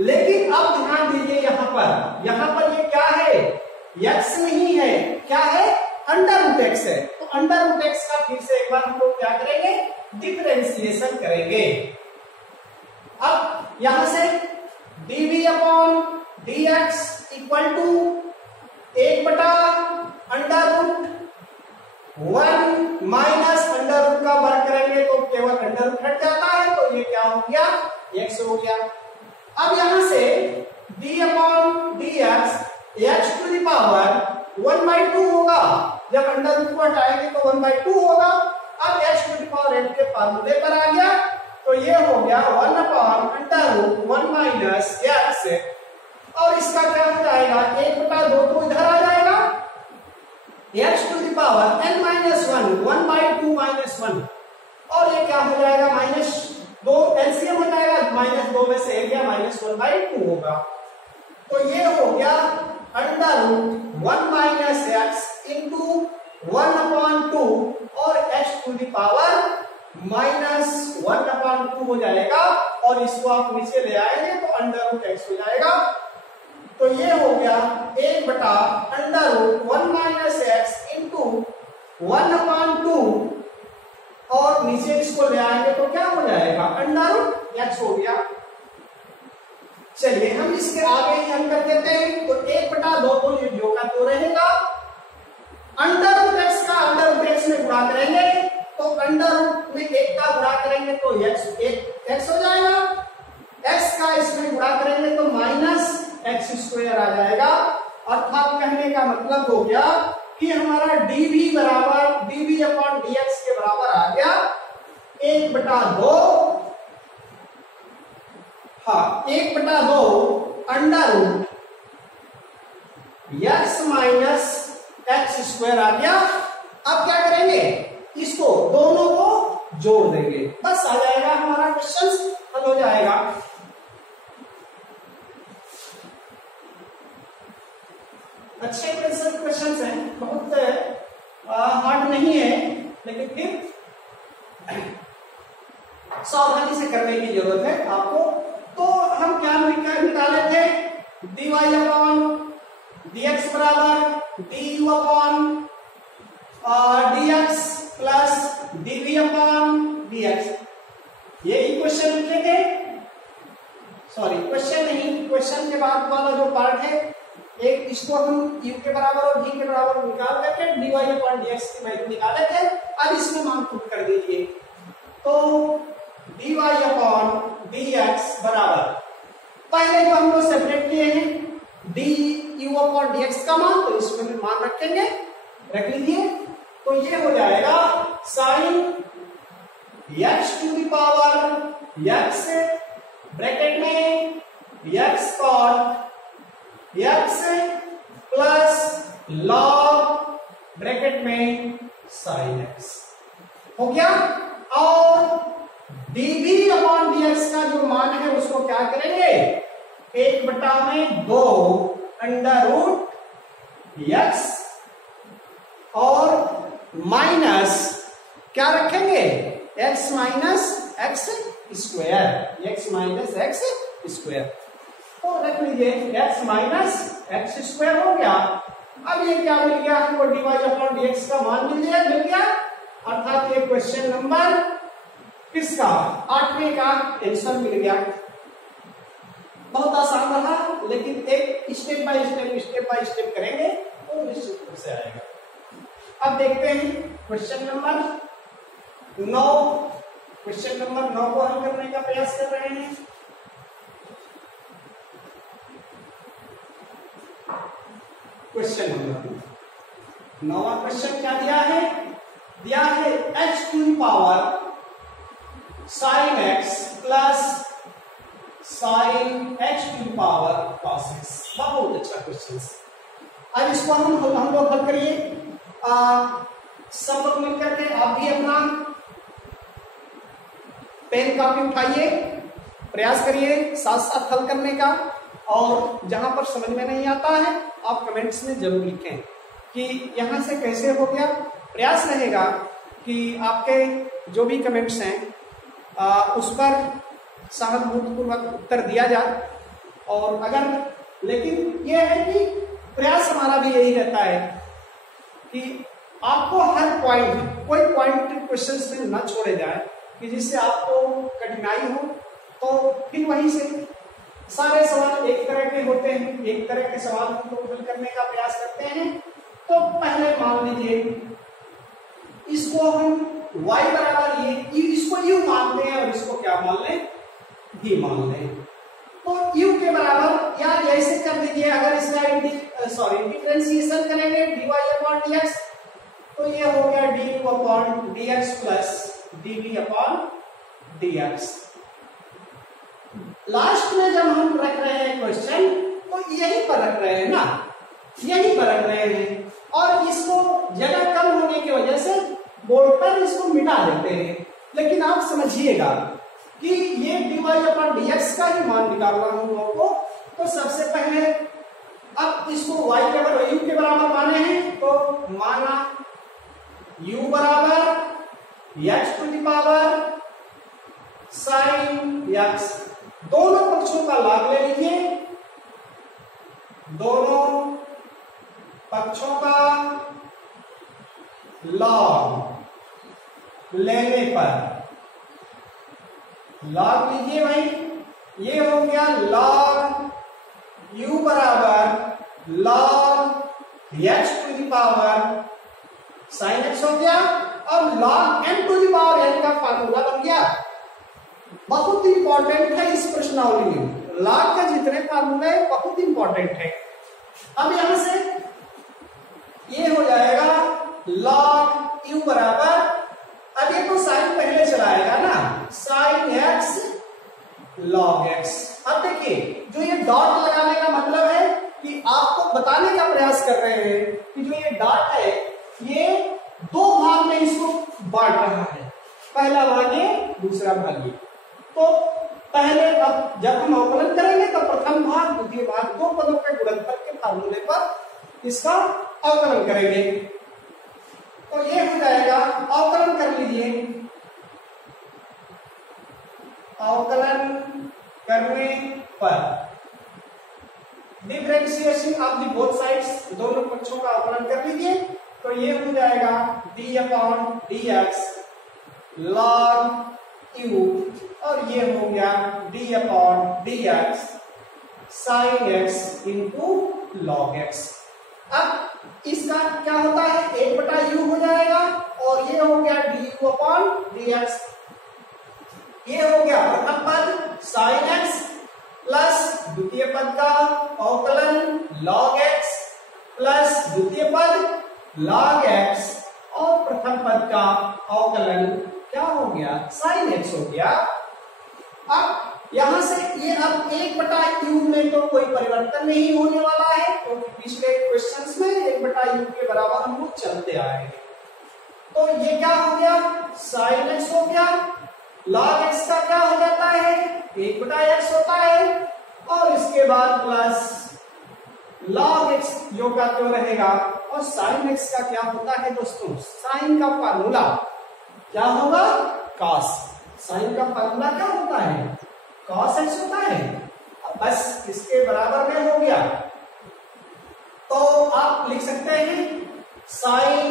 लेकिन अब ध्यान दीजिए यहाँ पर ये क्या है? एक्स नहीं है, क्या है? अंडर रूट एक्स है। तो अंडर रूट एक्स का फिर से एक बार हम लोग क्या करेंगे? डिफरेंशिएशन करेंगे। अब यहां से dv upon dx equal to 1 बटा under root 1 minus under root का वर्ग करेंगे तो केवल अंडर रूट हट जाता है, तो ये क्या हो गया? x हो गया। अब यहां से d upon dx x to the power 1/2 होगा, जब अंडर रूट को हटाएंगे तो 1/2 होगा। अब x to the power n के फार्मूले पर आ गया तो ये हो गया 1 upon under root 1 minus x, और इसका क्या हो जाएगा? 1/2 तो इधर आ जाएगा, x to the power n minus 1 1/2 minus 1, और ये क्या हो जाएगा? -2 एलसीएम हो जाएगा, -2 में से एक गया -1/2 होगा। तो ये हो गया under root 1 minus x into 1/2 और x टू द पावर -1/2 हो जाएगा, और इसको आप नीचे ले आएंगे तो अंडर रूट x हो जाएगा। तो ये हो गया 1 बटा under root 1 minus x into 1/2, और नीचे इसको ले आएंगे तो क्या हो जाएगा? अंडर रूट x हो गया। चलिए हम इसके आगे ही हम कर देते हैं। तो 1/2 तो ये जो का तो रहेगा, अंडर रूट x का अंडर रूट x में गुणा करेंगे तो अंडर रूट में 1 का गुणा करेंगे तो x हो जाएगा, x का इसमें गुणा करेंगे तो -x² आ जाएगा। अर्थात कहने का मतलब हो गया कि हमारा dv बराबर dv अपॉन dx के बराबर आ गया 1/2, हाँ 1/2 under root x minus x² आ गया। अब क्या करेंगे? इसको दोनों को जोड़ देंगे, बस आ जाएगा हमारा क्वेश्चन हल हो जाएगा। अच्छे क्वेश्चन हैं, बहुत हार्ड नहीं है, लेकिन फिर सावधानी से करने की जरूरत है आपको। तो हम क्या निकाले थे? dy अपॉन dx बराबर du upon dx plus dv upon dx, ये इक्वेशन लिखेंगे। सॉरी क्वेश्चन नहीं, क्वेश्चन के बाद वाला जो पार्ट है, एक इसको हम u के बराबर और v के बराबर निकाल करके dy अपॉन dx की वैल्यू निकाले थे। अब इसमें मान पुट कर दीजिए तो dy अपॉन dx बराबर, पहले जो हम लोग सेपरेट किए हैं du अपॉन dx का मान, तो इसमें मान रखेंगे, रख लीजिए। तो ये हो जाएगा sine x to the power x bracket में x cot x plus log bracket में साइन x हो गया। और dv अपॉन dx का जो मान है उसको क्या करेंगे? 1/2 अंडर रूट x और माइनस क्या रखेंगे? x minus x square, x minus x square, तो रख लीजिए x माइनस x स्क्वायर हो गया। अब ये क्या मिल गया हमको? dy अपॉन dx का मान मिल गया, अर्थात ये क्वेश्चन नंबर किसका? 8वें का आंसर मिल गया। बहुत आसान रहा, लेकिन एक स्टेप बाय स्टेप करेंगे तो निश्चित रूप से आएगा। अब देखते हैं क्वेश्चन नंबर 9। क्वेश्चन नंबर 9 को हल करने का प्रयास कर रहे हैं। क्वेश्चन नंबर 9वां क्वेश्चन क्या दिया है? दिया है h to the power sin x plus sin h to the power cos x। बहुत अच्छा क्वेश्चन। अब इसको हम लोग हल करिए। सब लोग मिलकर के आप भी अपना पेन कॉपी उठाइए, प्रयास करिए साथ साथ हल करने का। और जहां पर समझ में नहीं आता है आप कमेंट्स में जरूर लिखें कि यहां से कैसे हो गया। प्रयास रहेगा कि आपके जो भी कमेंट्स हैं उस पर सहानुभूतिपूर्वक उत्तर दिया जाए। और अगर लेकिन यह है कि प्रयास हमारा भी यही रहता है कि आपको हर पॉइंट, कोई पॉइंट क्वेश्चंस में न छोड़े जाए कि जिससे आपको कठिनाई हो। तो फिर वहीं से सारे सवाल एक तरह के होते हैं, एक तरह के सवाल हम लोग हल करने का प्रयास करते हैं। तो पहले मान लीजिए इसको हम y बराबर ये, इसको u मानते हैं और इसको क्या मान लें? v मान लें। तो u के बराबर या ऐसे कर दीजिए, अगर इसका डिफरेंशिएशन करेंगे dy अपॉन dx तो ये हो गया du upon dx plus dv upon dx। Last में जब हम रख रहे हैं क्वेश्चन तो यहीं पर रख रहे हैं ना, यहीं पर रख रहे हैं। और इसको जगह कम होने की वजह से बोर्ड पर इसको मिटा देते हैं। लेकिन आप समझिएगा कि ये dy अपॉन dx का ही मान निकाल रहा हूं लोगों को। तो सबसे पहले अब इसको y के बराबर u के बराबर माने हैं तो माना u बराबर x to the power sin x। दोनों पक्षों का लाभ ले लीजिए, दोनों पक्षों का लॉग लेने पर लॉग लीजिए भाई। ये हो गया लॉग u बराबर log x to the power sin x हो गया। और log m to the power n का फार्मूला बन गया। बहुत इंपॉर्टेंट है इस प्रश्नावली में, लॉग का जितने फार्मूले बहुत इंपॉर्टेंट है। अब यहां से ये हो जाएगा log u बराबर, अब ये तो साइन पहले चलाएगा ना, sin x log x। अब देखिए जो ये डॉट लगाने का मतलब है कि आपको बताने का प्रयास कर रहे हैं कि जो ये डॉट है ये दो भाग में इसको बांट रहा है, पहला भाग ये, दूसरा भाग ये। तो पहले अब जब हम अवकलन करेंगे तो प्रथम भाग द्वितीय भाग दो पदों के गुणनफल के फार्मूले पर इसका अवकलन करेंगे। तो ये हो जाएगा, अवकलन कर लीजिए। अवकलन करने पर differentiation of the both sides, दोनों पक्षों का अवकलन कर लीजिए। तो ये हो जाएगा d upon dx log u और ये हो गया d upon dx sin x into log x। अब इसका क्या होता है, 1/u हो जाएगा और ये हो गया du अपॉन dx। ये हो गया प्रथम पद sin x प्लस द्वितीय पद का अवकलन log x प्लस द्वितीय पद log x और प्रथम पद का अवकलन क्या हो गया, sin x हो गया। अब यहां से ये अब 1/u में तो कोई परिवर्तन नहीं होने वाला है क्योंकि तो पिछले क्वेश्चंस में 1/u के बराबर हम लोग चलते आए हैं। तो ये क्या हो गया, sin x हो गया, log x का क्या हो जाता है, 1/x होता है और इसके बाद प्लस log x जो का क्यों रहेगा। और sin x का क्या होता है दोस्तों, sin का फार्मूला क्या होगा, cos। sin का फार्मूला क्या होता है, cos x होता है। बस इसके बराबर में हो गया। तो आप लिख सकते हैं sin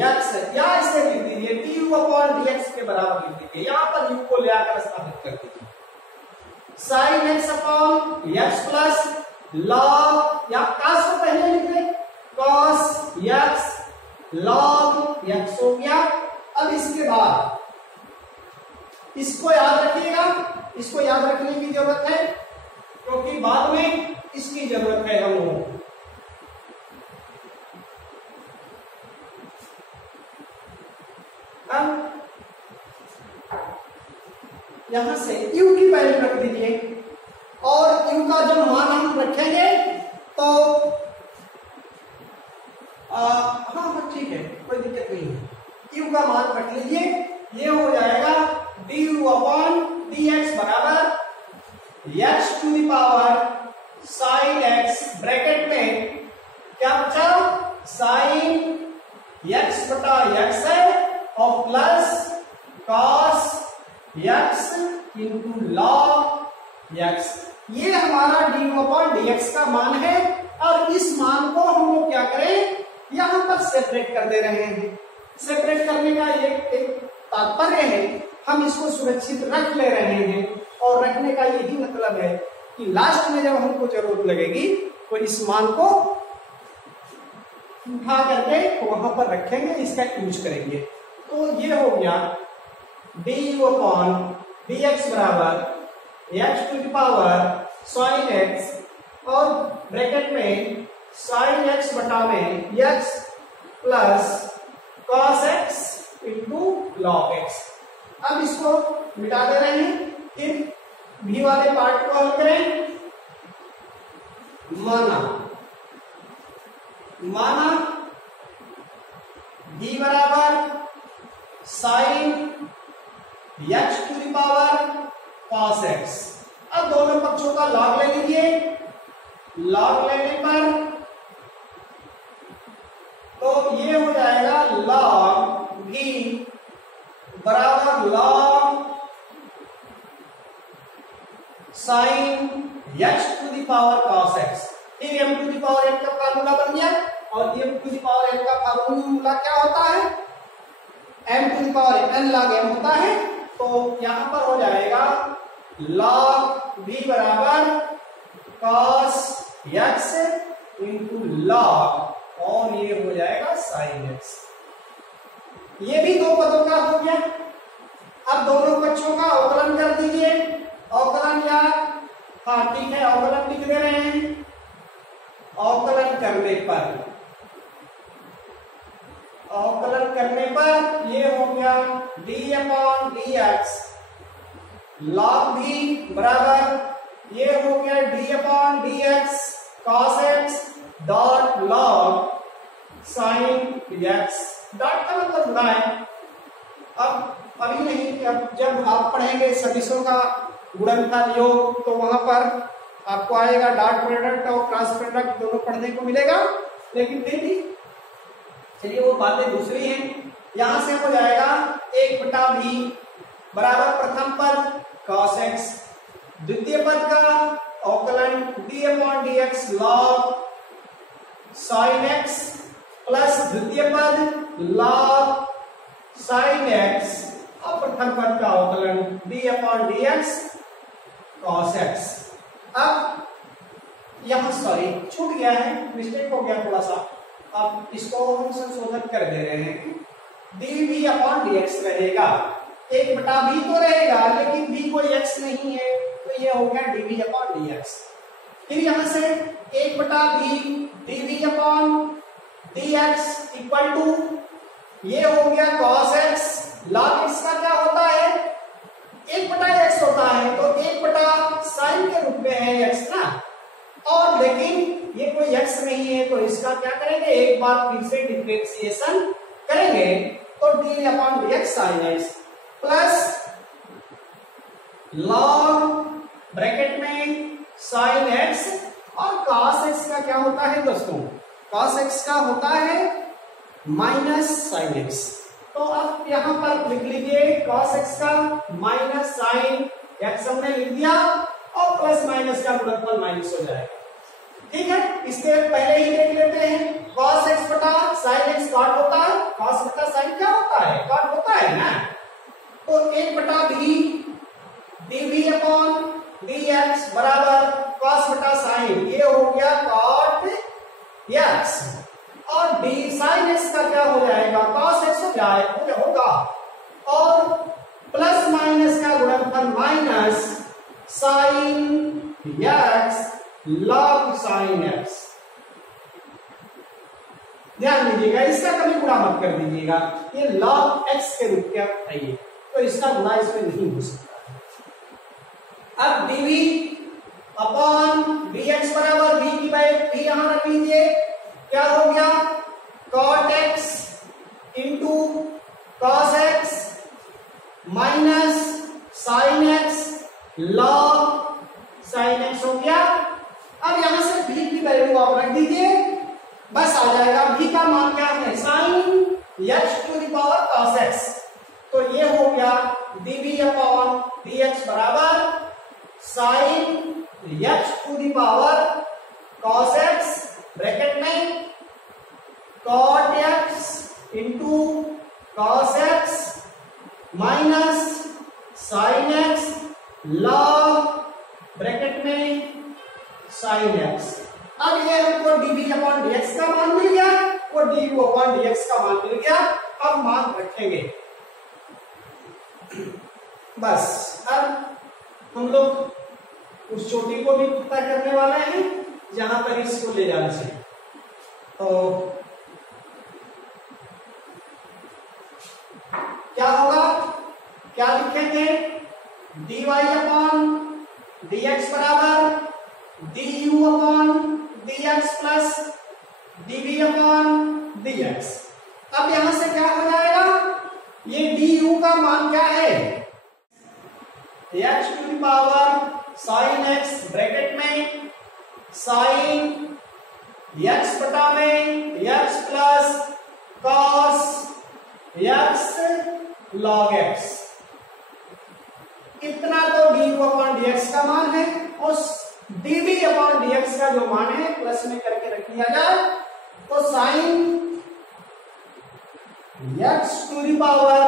x या इसे लिख दीजिए du अपॉन dx के बराबर लिख दीजिए। यहां पर u को ले आकर स्थापित कर दीजिए। sin x upon x plus log या cos को पहले लिख लें, cos x log x हो गया। अब इसके बाद इसको याद रखिएगा, इसको याद रखने की जरूरत है क्योंकि बाद में इसकी जरूरत है हम लोगों को। और यू का जब मान हम रखेंगे तो हाँ ठीक है, कोई दिक्कत नहीं है। यू का मान रख लीजिए, ये हो जाएगा du अपॉन dx बराबर x to the power sin x, bracket में क्या बचा, sin x बटा x है और plus cos x into log x। ये हमारा du अपॉन dx का मान है और इस मान को हम लोग क्या करें, यहां पर सेपरेट कर दे रहे हैं। सेपरेट करने का एक तात्पर्य है, हम इसको सुरक्षित रख ले रहे हैं और रखने का यही मतलब है कि लास्ट में जब हमको जरूरत लगेगी तो इस मान को उठा करके वहां पर रखेंगे, इसका यूज करेंगे। तो ये हो गया du अपॉन dx बराबर x to the power sin x और ब्रैकेट में sin x बटा में x plus cos x into log x। अब इसको मिटा दे रहे हैं, फिर भी वाले पार्ट को हल करें। माना v बराबर sin x to the power cos x। अब दोनों पक्षों का लॉग ले लीजिए, लॉग लेने पर तो ये हो जाएगा log v बराबर log sin x to the power cos x। फिर m to the power n का फार्मूला बन गया और m to the power n का फार्मूला क्या होता है, m to the power n log m होता है। तो यहां पर हो जाएगा log v बराबर cos x इंटू log और ये हो जाएगा sin x। ये भी दो पदों का हो गया। अब दोनों पक्षों का अवकलन कर दीजिए। अवकलन या हाँ ठीक है, अवकलन लिख दे रहे हैं। अवकलन करने पर ये हो गया d upon dx log v बराबर ये हो गया d upon dx cos x dot log sin x। Dot का मतलब जुड़ा है। अब अभी नहीं, अब जब आप पढ़ेंगे सदिशों का गुणनफल योग तो वहां पर आपको आएगा डॉट प्रोडक्ट और क्रॉस प्रोडक्ट दोनों पढ़ने को मिलेगा, लेकिन फिर भी चलिए वो बातें दूसरी हैं। यहां से हो जाएगा 1/v बराबर प्रथम पद cos x, द्वितीय पद का अवकलन d upon dx log sin x plus द्वितीय पद log sin x और प्रथम पद का अवकलन d upon dx cos x। अब यहां सॉरी छूट गया है, मिस्टेक हो गया थोड़ा सा, अब इसको हम संशोधन कर दे रहे हैं। dv अपॉन dx रहेगा, 1/v तो रहेगा लेकिन v कोई x नहीं है तो ये हो गया dv अपॉन dx। फिर यहां से 1/v dv upon dx equal to ये हो गया cos x log x का क्या होता है 1/x होता है, तो 1/sin के रूप में है x ना, और लेकिन ये कोई x नहीं है तो इसका क्या करेंगे, एक बार फिर से डिफरेंशिएशन करेंगे तो d upon dx sin x plus log bracket में sin x और cos x का क्या होता है दोस्तों, cos x का होता है माइनस sin x। तो अब यहां पर लिख लीजिए cos x का माइनस sin x हमने लिख दिया और प्लस माइनस का गुणनफल माइनस हो जाएगा। ठीक है, इसके पहले ही देख लेते हैं cos x बटा sin x काट होता है, cos बटा sin क्या होता है, काट होता है ना, तो 1/v dv अपॉन dx बराबर cos बटा sin, ये हो गया cot x और d sin x का क्या हो जाएगा, cos x होगा और प्लस माइनस का गुणनफल minus sin x log sin x। ध्यान दीजिएगा, इसका कभी गुणा मत कर दीजिएगा, ये log x के रूप में आइए तो इसका गुणा इसमें नहीं हो सकता। अब dv साइन एक्स हो गया। अब यहां से v की वैल्यू आप रख दीजिए, बस आ जाएगा। v का मान क्या है, sine x to the power cos x। तो ये हो गया dv अपॉन dx बराबर sine x to the power cos x bracket में cot x into cos x minus sine x log bracket में साइन x। अब ये हमको dv अपॉन dx का मान मिल गया और du अपॉन dx का मान मिल गया। अब मान रखेंगे बस। अब हम लोग उस चोटी को भी तय करने वाले हैं जहां पर इसको ले जाने से। तो क्या होगा, क्या लिखेंगे, dy अपॉन dx बराबर du upon dx plus dv upon dx। अब यहां से क्या हो जाएगा, ये du का मान क्या है, x to the power sine x bracket में साइन x बटा में x plus cos x log x। इतना तो du अपॉन dx का मान है और dv अपॉन dx का जो मान है प्लस में करके रख दिया जाए तो sine x to the power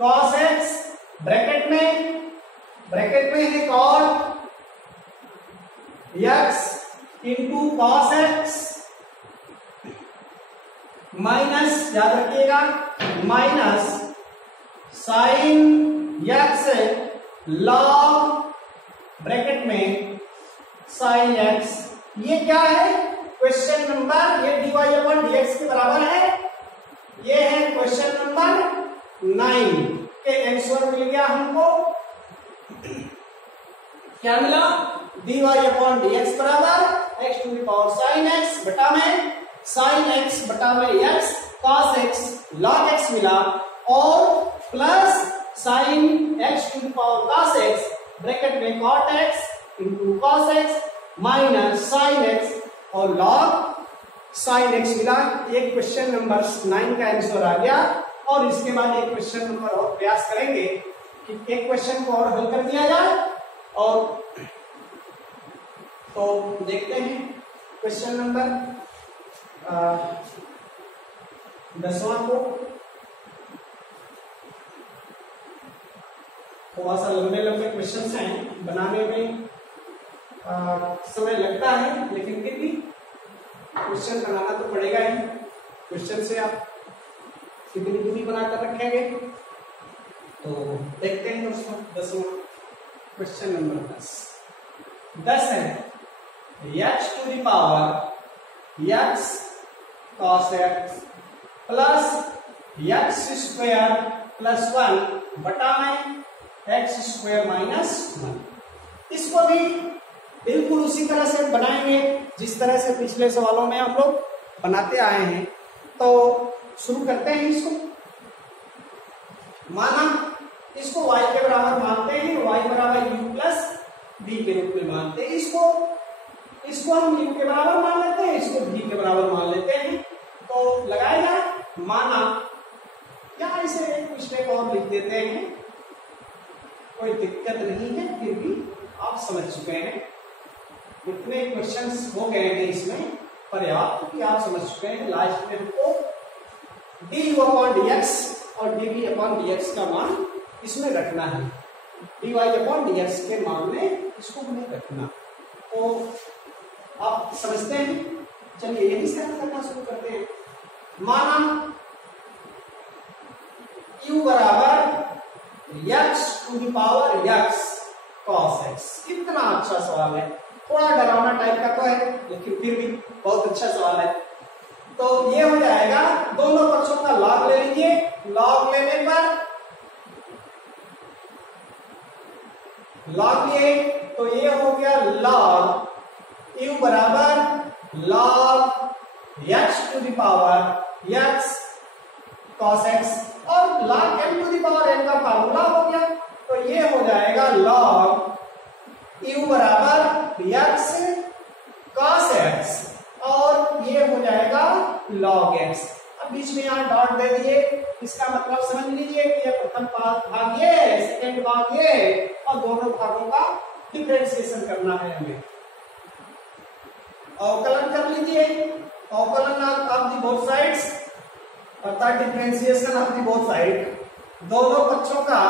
cos x bracket में है cot x into cos x minus, याद रखिएगा, minus sine x log bracket में साइन x। ये क्या है, क्वेश्चन नंबर, ये dy अपॉन dx के बराबर है। ये है क्वेश्चन नंबर 9 के आंसर मिल गया हमको। क्या मिला, dy अपॉन dx बराबर x to the power sine x बटा में साइन x बटा में x cos x log x मिला और plus sine x to the power cos x bracket में cot x into cos x minus sine x और log sine x मिला। एक क्वेश्चन नंबर 9 का आंसर आ गया। और इसके बाद एक क्वेश्चन नंबर और प्रयास करेंगे कि एक क्वेश्चन को और हल कर दिया जाए। और तो देखते हैं क्वेश्चन नंबर 10वां को। थोड़ा सा लंबे क्वेश्चन हैं, बनाने में समय लगता है, लेकिन फिर भी क्वेश्चन बनाना तो पड़ेगा ही। क्वेश्चन से आप कितनी दूरी बनाकर रखेंगे। तो देखते हैं दोस्तों 10वां क्वेश्चन नंबर 10 है x to the power x cos x plus x square plus 1 बटा में x स्क्वायर माइनस 1। इसको भी बिल्कुल उसी तरह से बनाएंगे जिस तरह से पिछले सवालों में हम लोग बनाते आए हैं। तो शुरू करते हैं इसको। माना इसको y के बराबर मानते हैं, y बराबर u प्लस v के रूप में मानते हैं। इसको हम u के बराबर मान लेते हैं, इसको v के बराबर मान लेते हैं। तो लगाया जाए, माना क्या इसे एक स्टेप और लिख देते हैं, कोई दिक्कत नहीं है, फिर भी आप समझ चुके हैं। इतने क्वेश्चंस हो गए हैं इसमें पर्याप्त कि आप समझ चुके हैं। लास्ट में हमको du अपॉन dx और dv अपॉन dx का मान इसमें रखना है। dy अपॉन dx के मान में इसको हमें रखना। तो आप समझते हैं, चलिए यही से हम करना शुरू करते हैं। माना u बराबर x to the power x cos x। कितना अच्छा सवाल है, थोड़ा डरावना टाइप का तो है, लेकिन फिर भी बहुत अच्छा सवाल है। तो ये हो जाएगा, दोनों पक्षों का लॉग ले लीजिए। लॉग लेने पर लॉग लिए तो ये हो गया लॉग u बराबर log x to the power x cos x और log m to the power n का फार्मूला हो गया। तो ये हो जाएगा log u बराबर भाग ये है, सेकेंड भाग ये है, और दोनों भागों का डिफरेंशिएशन करना है हमें। अवकलन कर लीजिए, अवकलन ऑफ दी बोथ साइड्स अर्थात differentiation of the both side, दोनों पक्षों का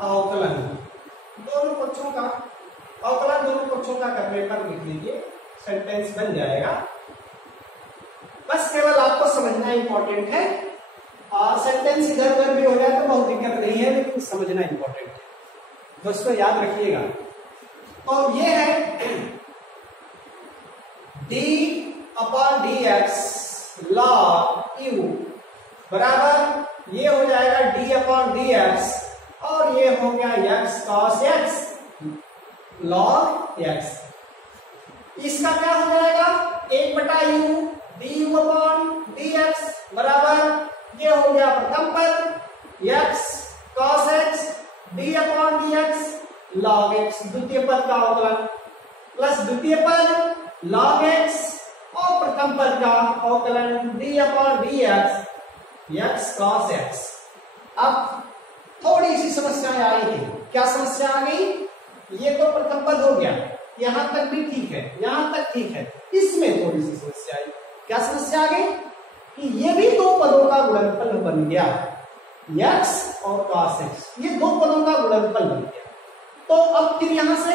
अवकलन, दोनों पक्षों का अवकलन दोनों पक्षों का करने पर लिख लीजिए, सेंटेंस बन जाएगा। बस केवल आपको समझना इंपॉर्टेंट है, और सेंटेंस इधर उधर भी हो जाए तो बहुत दिक्कत नहीं है, लेकिन समझना इंपॉर्टेंट है, दोस्तों याद रखिएगा। तो ये है d/dx log u बराबर ये हो जाएगा d/dx, और ये हो गया x cos x log x। इसका क्या हो जाएगा 1/u du/dx बराबर ये हो गया प्रथम पद x cos x d/dx log x, द्वितीय पद का अवकलन प्लस द्वितीय पद log x और प्रथम पद का अवकलन d/dx x cos x। अब थोड़ी सी समस्याएं आई थी, क्या समस्या आ गई, ये तो प्रथम पद हो गया, यहां तक भी ठीक है, यहां तक ठीक है, इसमें थोड़ी सी समस्या आई। क्या समस्या आ गई कि ये भी दो पदों का गुणनफल बन गया, x और cos x, ये दो पदों का गुणनफल बन गया। तो अब फिर यहां से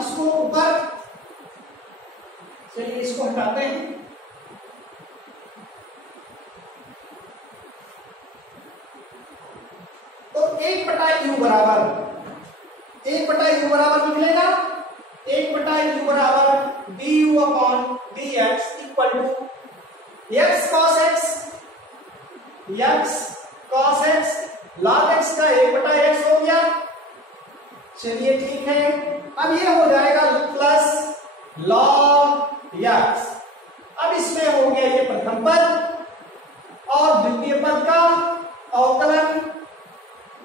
इसको ऊपर, चलिए इसको हटाते हैं, तो 1/u बराबर निकलेगा 1/u बराबर du/dx equal to x cos x log x का 1/x हो गया। चलिए ठीक है, अब ये हो जाएगा प्लस log x। अब इसमें हो गया ये प्रथम पद और द्वितीय पद का अवकलन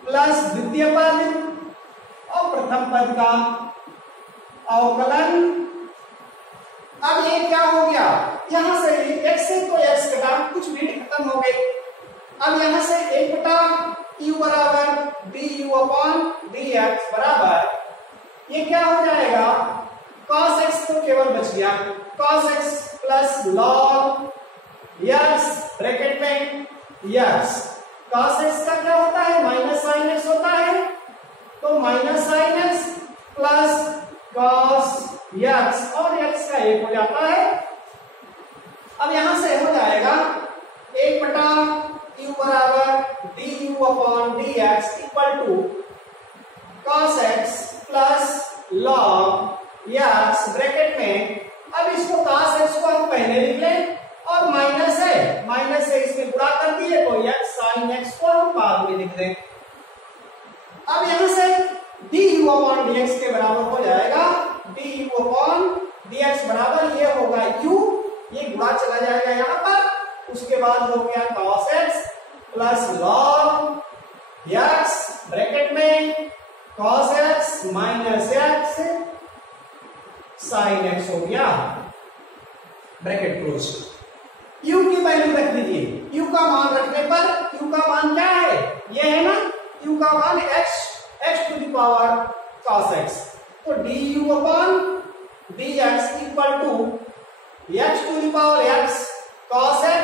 प्लस द्वितीय पद और प्रथम पद का अवकलन। अब ये क्या हो गया, यहां से x से तो x कटा, कुछ भी खत्म हो गई। अब यहां से 1/u बराबर du/dx बराबर ये क्या हो जाएगा cos x तो केवल बच गया, cos x plus log x bracket में x, cos x का क्या होता है माइनस साइन x होता है, तो minus sine x plus cos x और x का 1 हो जाता है। अब यहां से हो जाएगा 1/u बराबर du/dx equal to cos x plus log x bracket में। अब इसको cos x को हम पहले लिख लें और माइनस है इसमें गुणा कर दिए तो x sin x को हम बाद में लिख दें। अब यहां से du/dx के बराबर हो जाएगा du/dx बराबर ये होगा u, ये गुणा चला जाएगा यहां पर, उसके बाद हो गया cos x plus log x bracket में cos x minus x sin x हो गया, ब्रैकेट क्लोज। u की वैल्यू रख दीजिए, u का मान रखने पर u का मान क्या है, ये है ना, u का मान x to the power cos x, तो du/dx equal to x to the power x cos x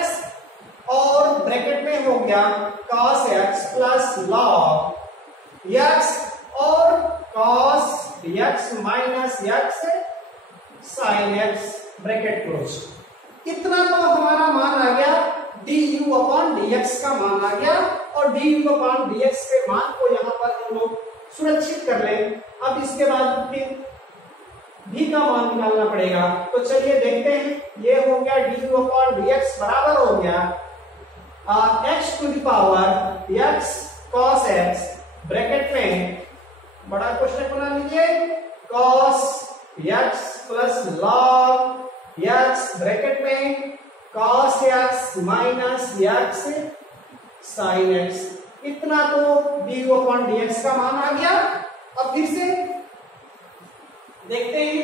और ब्रैकेट में हो गया cos x plus log x और cos x minus x sin x bracket close. इतना तो हमारा मान आ गया, du/dx का मान आ गया, और du/dx के मान को यहाँ पर हम लोग सुरक्षित कर लें। अब इसके बाद फिर भी का मान निकालना पड़ेगा, तो चलिए देखते हैं। ये हो गया du/dx बराबर हो गया x to the power x cos x bracket में बड़ा क्वेश्चन बना लीजिए cos x plus log x bracket में cos x minus x sin x। इतना तो du/dx का मान आ गया। अब फिर से देखते हैं,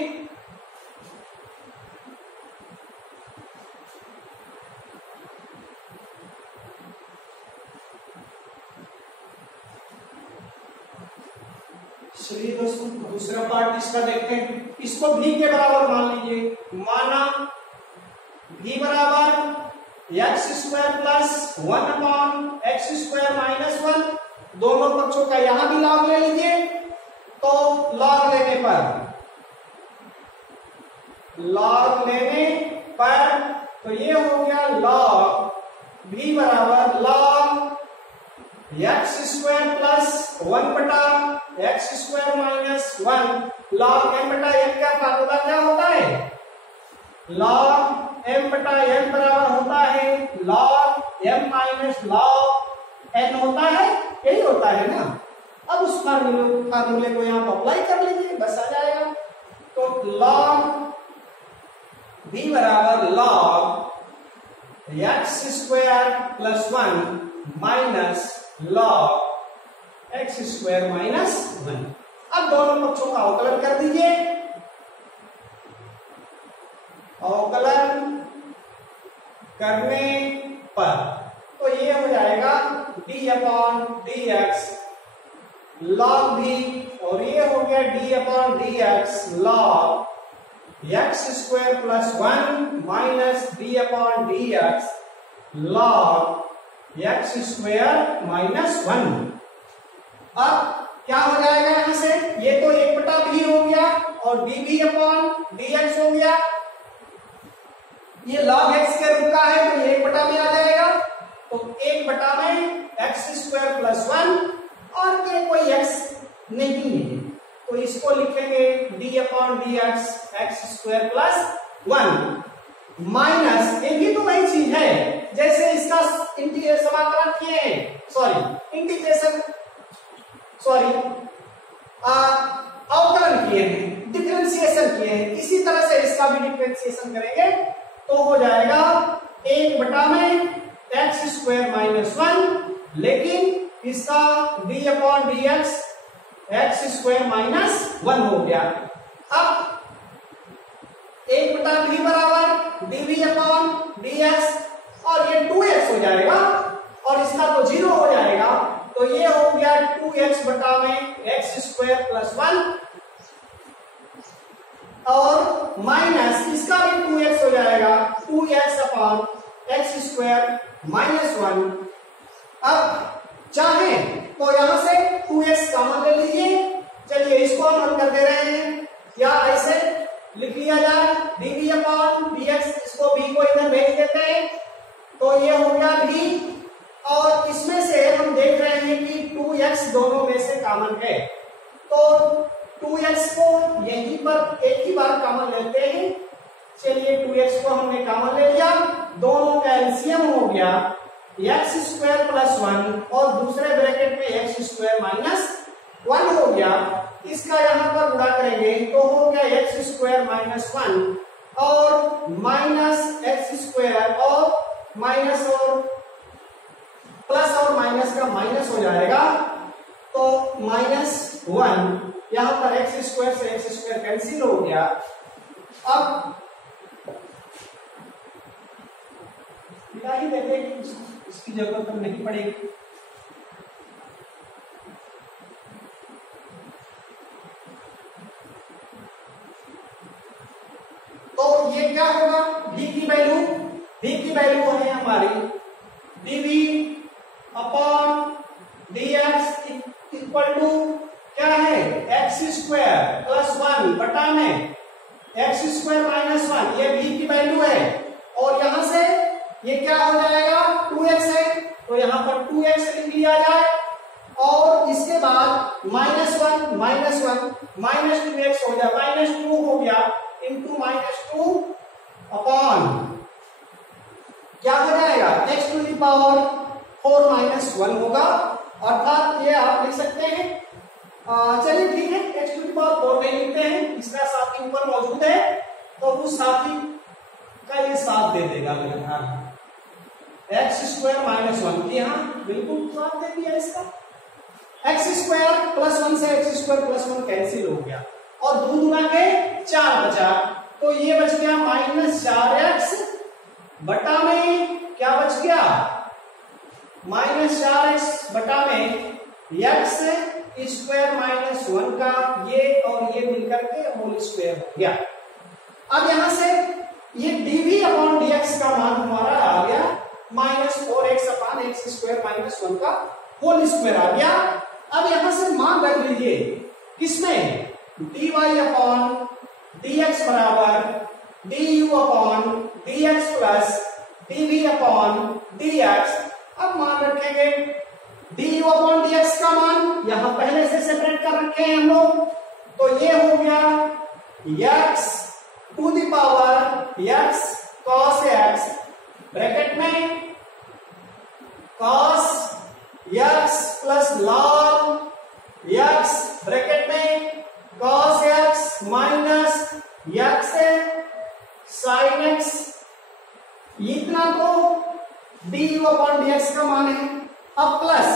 दूसरा पार्ट इसका देखते हैं। इसको v के बराबर मान लीजिए, माना v बराबर x square plus 1 upon x square minus 1। दोनों पक्षों का यहां भी लॉग ले लीजिए। तो लॉग लेने पर तो ये हो गया लॉग v बराबर लॉग एक्स स्क्वायर प्लस 1 बटा x square minus 1। Log m बटा n का फार्मूला क्या होता है? लॉग m बटा n बराबर होता है log m minus log n होता है, यही होता है ना। अब उस फार्मूले को यहाँ पर अप्लाई कर लीजिए, बस आ जाएगा। तो लॉग v बराबर log x square plus 1 minus log x square minus 1। अब दोनों पक्षों का अवकलन कर दीजिए। अवकलन करने पर तो ये हो जाएगा d upon D x log v, और ये हो गया d upon D x log x square plus 1 minus d upon D x log x square minus 1। अब क्या हो जाएगा यहां से? ये तो 1 बटा v हो गया और dv अपॉन dx हो गया। ये log x के रूप का है तो ये 1 बटा में आ जाएगा। तो 1 बटा में एक्स स्क्वायर प्लस 1 और ये कोई x नहीं है तो इसको लिखेंगे d upon dx x square plus 1 minus, ये भी तो वही चीज है जैसे इसका समाकलन किए हैं, अवकलन किए हैं, डिफरेंशिएशन किए हैं। इसी तरह से इसका भी डिफरेंशिएशन करेंगे तो हो जाएगा 1 बटा में एक्स स्क्वायर माइनस 1, लेकिन इसका d upon D x square minus 1 हो गया। अब 1 बटा v बराबर dv अपॉन dx और ये 2x हो जाएगा और इसका तो 0 हो जाएगा। तो ये हो गया 2x बटा में एक्स स्क्वायर प्लस 1 और माइनस इसका भी 2x हो जाएगा 2x upon x square minus 1। अब चाहे तो यहां से 2x कॉमन ले लीजिए। चलिए इसको हम हल कर दे रहे हैं, या ऐसे लिख लिया जाए dv अपॉन dx, इसको v को इधर भेज देते हैं तो ये हो गया v, और इसमें से हम देख रहे हैं कि 2x दोनों में से कॉमन है तो 2x को यहीं पर एक ही बार कॉमन लेते हैं। चलिए 2x को हमने कॉमन ले लिया, दोनों का एलसीएम हो गया एक्स स्क्वायर प्लस 1 और दूसरे ब्रैकेट में एक्स स्क्वायर माइनस 1 हो गया। इसका यहां पर गुणा करेंगे तो हो गया एक्स स्क्वायर माइनस 1 और माइनस एक्स स्क्वायर और माइनस और प्लस और माइनस का माइनस हो जाएगा तो माइनस 1। यहां पर एक्स स्क्वायर से एक्स स्क्वायर कैंसिल हो गया। अब ही देते कि इसकी जरूरत नहीं पड़ेगी। तो ये क्या होगा? v की वैल्यू है हमारी dv upon dx equal to क्या है? एक्स स्क्वायर प्लस 1 बटा में एक्स स्क्वायर माइनस 1, ये v की वैल्यू है। और यहां से ये क्या हो जाएगा? 2x है तो यहां पर 2x लिख लिया जाए और इसके बाद माइनस 1 माइनस 2x हो जाए, माइनस 2 हो गया इंटू माइनस 2 अपॉन क्या हो जाएगा? x to the power 4 minus 1 होगा, अर्थात ये आप लिख सकते हैं। चलिए ठीक है, x टू द पावर 4 नहीं लिखते हैं, इसका साथी ऊपर मौजूद है तो उस साथी का ये साथ दे देगा लगातार एक्स स्क्वायर माइनस 1 की, हाँ बिल्कुल साथ दे दिया इसका। एक्स स्क्वायर प्लस 1 से एक्स स्क्वायर प्लस 1 कैंसिल हो गया और 2 गुना के 4 बचा तो ये बच गया माइनस 4x बटा में क्या बच गया? माइनस 4x बटा में x स्क्वायर माइनस 1 का ये और ये मिलकर के होल स्क्वायर हो गया। अब यहां से ये dv अपॉन dx का मान हमारा आ गया -4x upon x square minus 1 का होल स्क्वायर आ गया। अब यहां से मान रख लीजिए किसमें, dy अपॉन dx बराबर du upon dx plus dv upon dx। अब मान रखेंगे du अपॉन dx का मान यहां पहले से सेपरेट कर रखे हैं हम लोग, तो ये हो गया x to the power x cos x bracket में cos x plus log x bracket में cos x minus x sin x। इतना तो du अपॉन dx का मान है। अब प्लस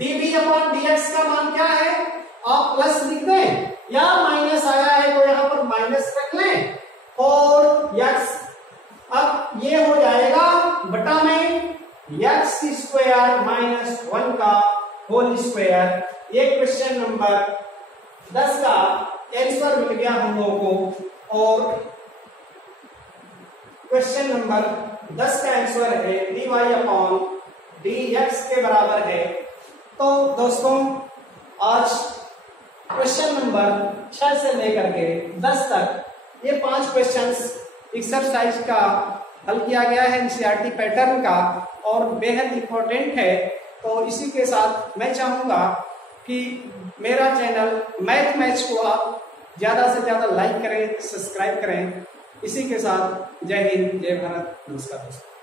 dv अपॉन dx का मान क्या है, आप प्लस लिख दें या माइनस आया है तो यहां पर माइनस रख लें और x, अब ये हो जाएगा बटा में x स्क्वायर माइनस 1 का होल स्क्वायर। ये क्वेश्चन नंबर 10 का आंसर मिल गया हम लोगों को। और क्वेश्चन नंबर 10 का आंसर है dy अपॉन dx के बराबर है। तो दोस्तों आज क्वेश्चन नंबर 6 से लेकर के 10 तक ये 5 क्वेश्चंस एक्सरसाइज का हल किया गया है एनसीईआरटी पैटर्न का और बेहद इंपॉर्टेंट है। तो इसी के साथ मैं चाहूंगा कि मेरा चैनल मैथ मैच को आप ज्यादा से ज्यादा लाइक करें, सब्सक्राइब करें। इसी के साथ जय हिंद, जय भारत, नमस्कार दोस्तों।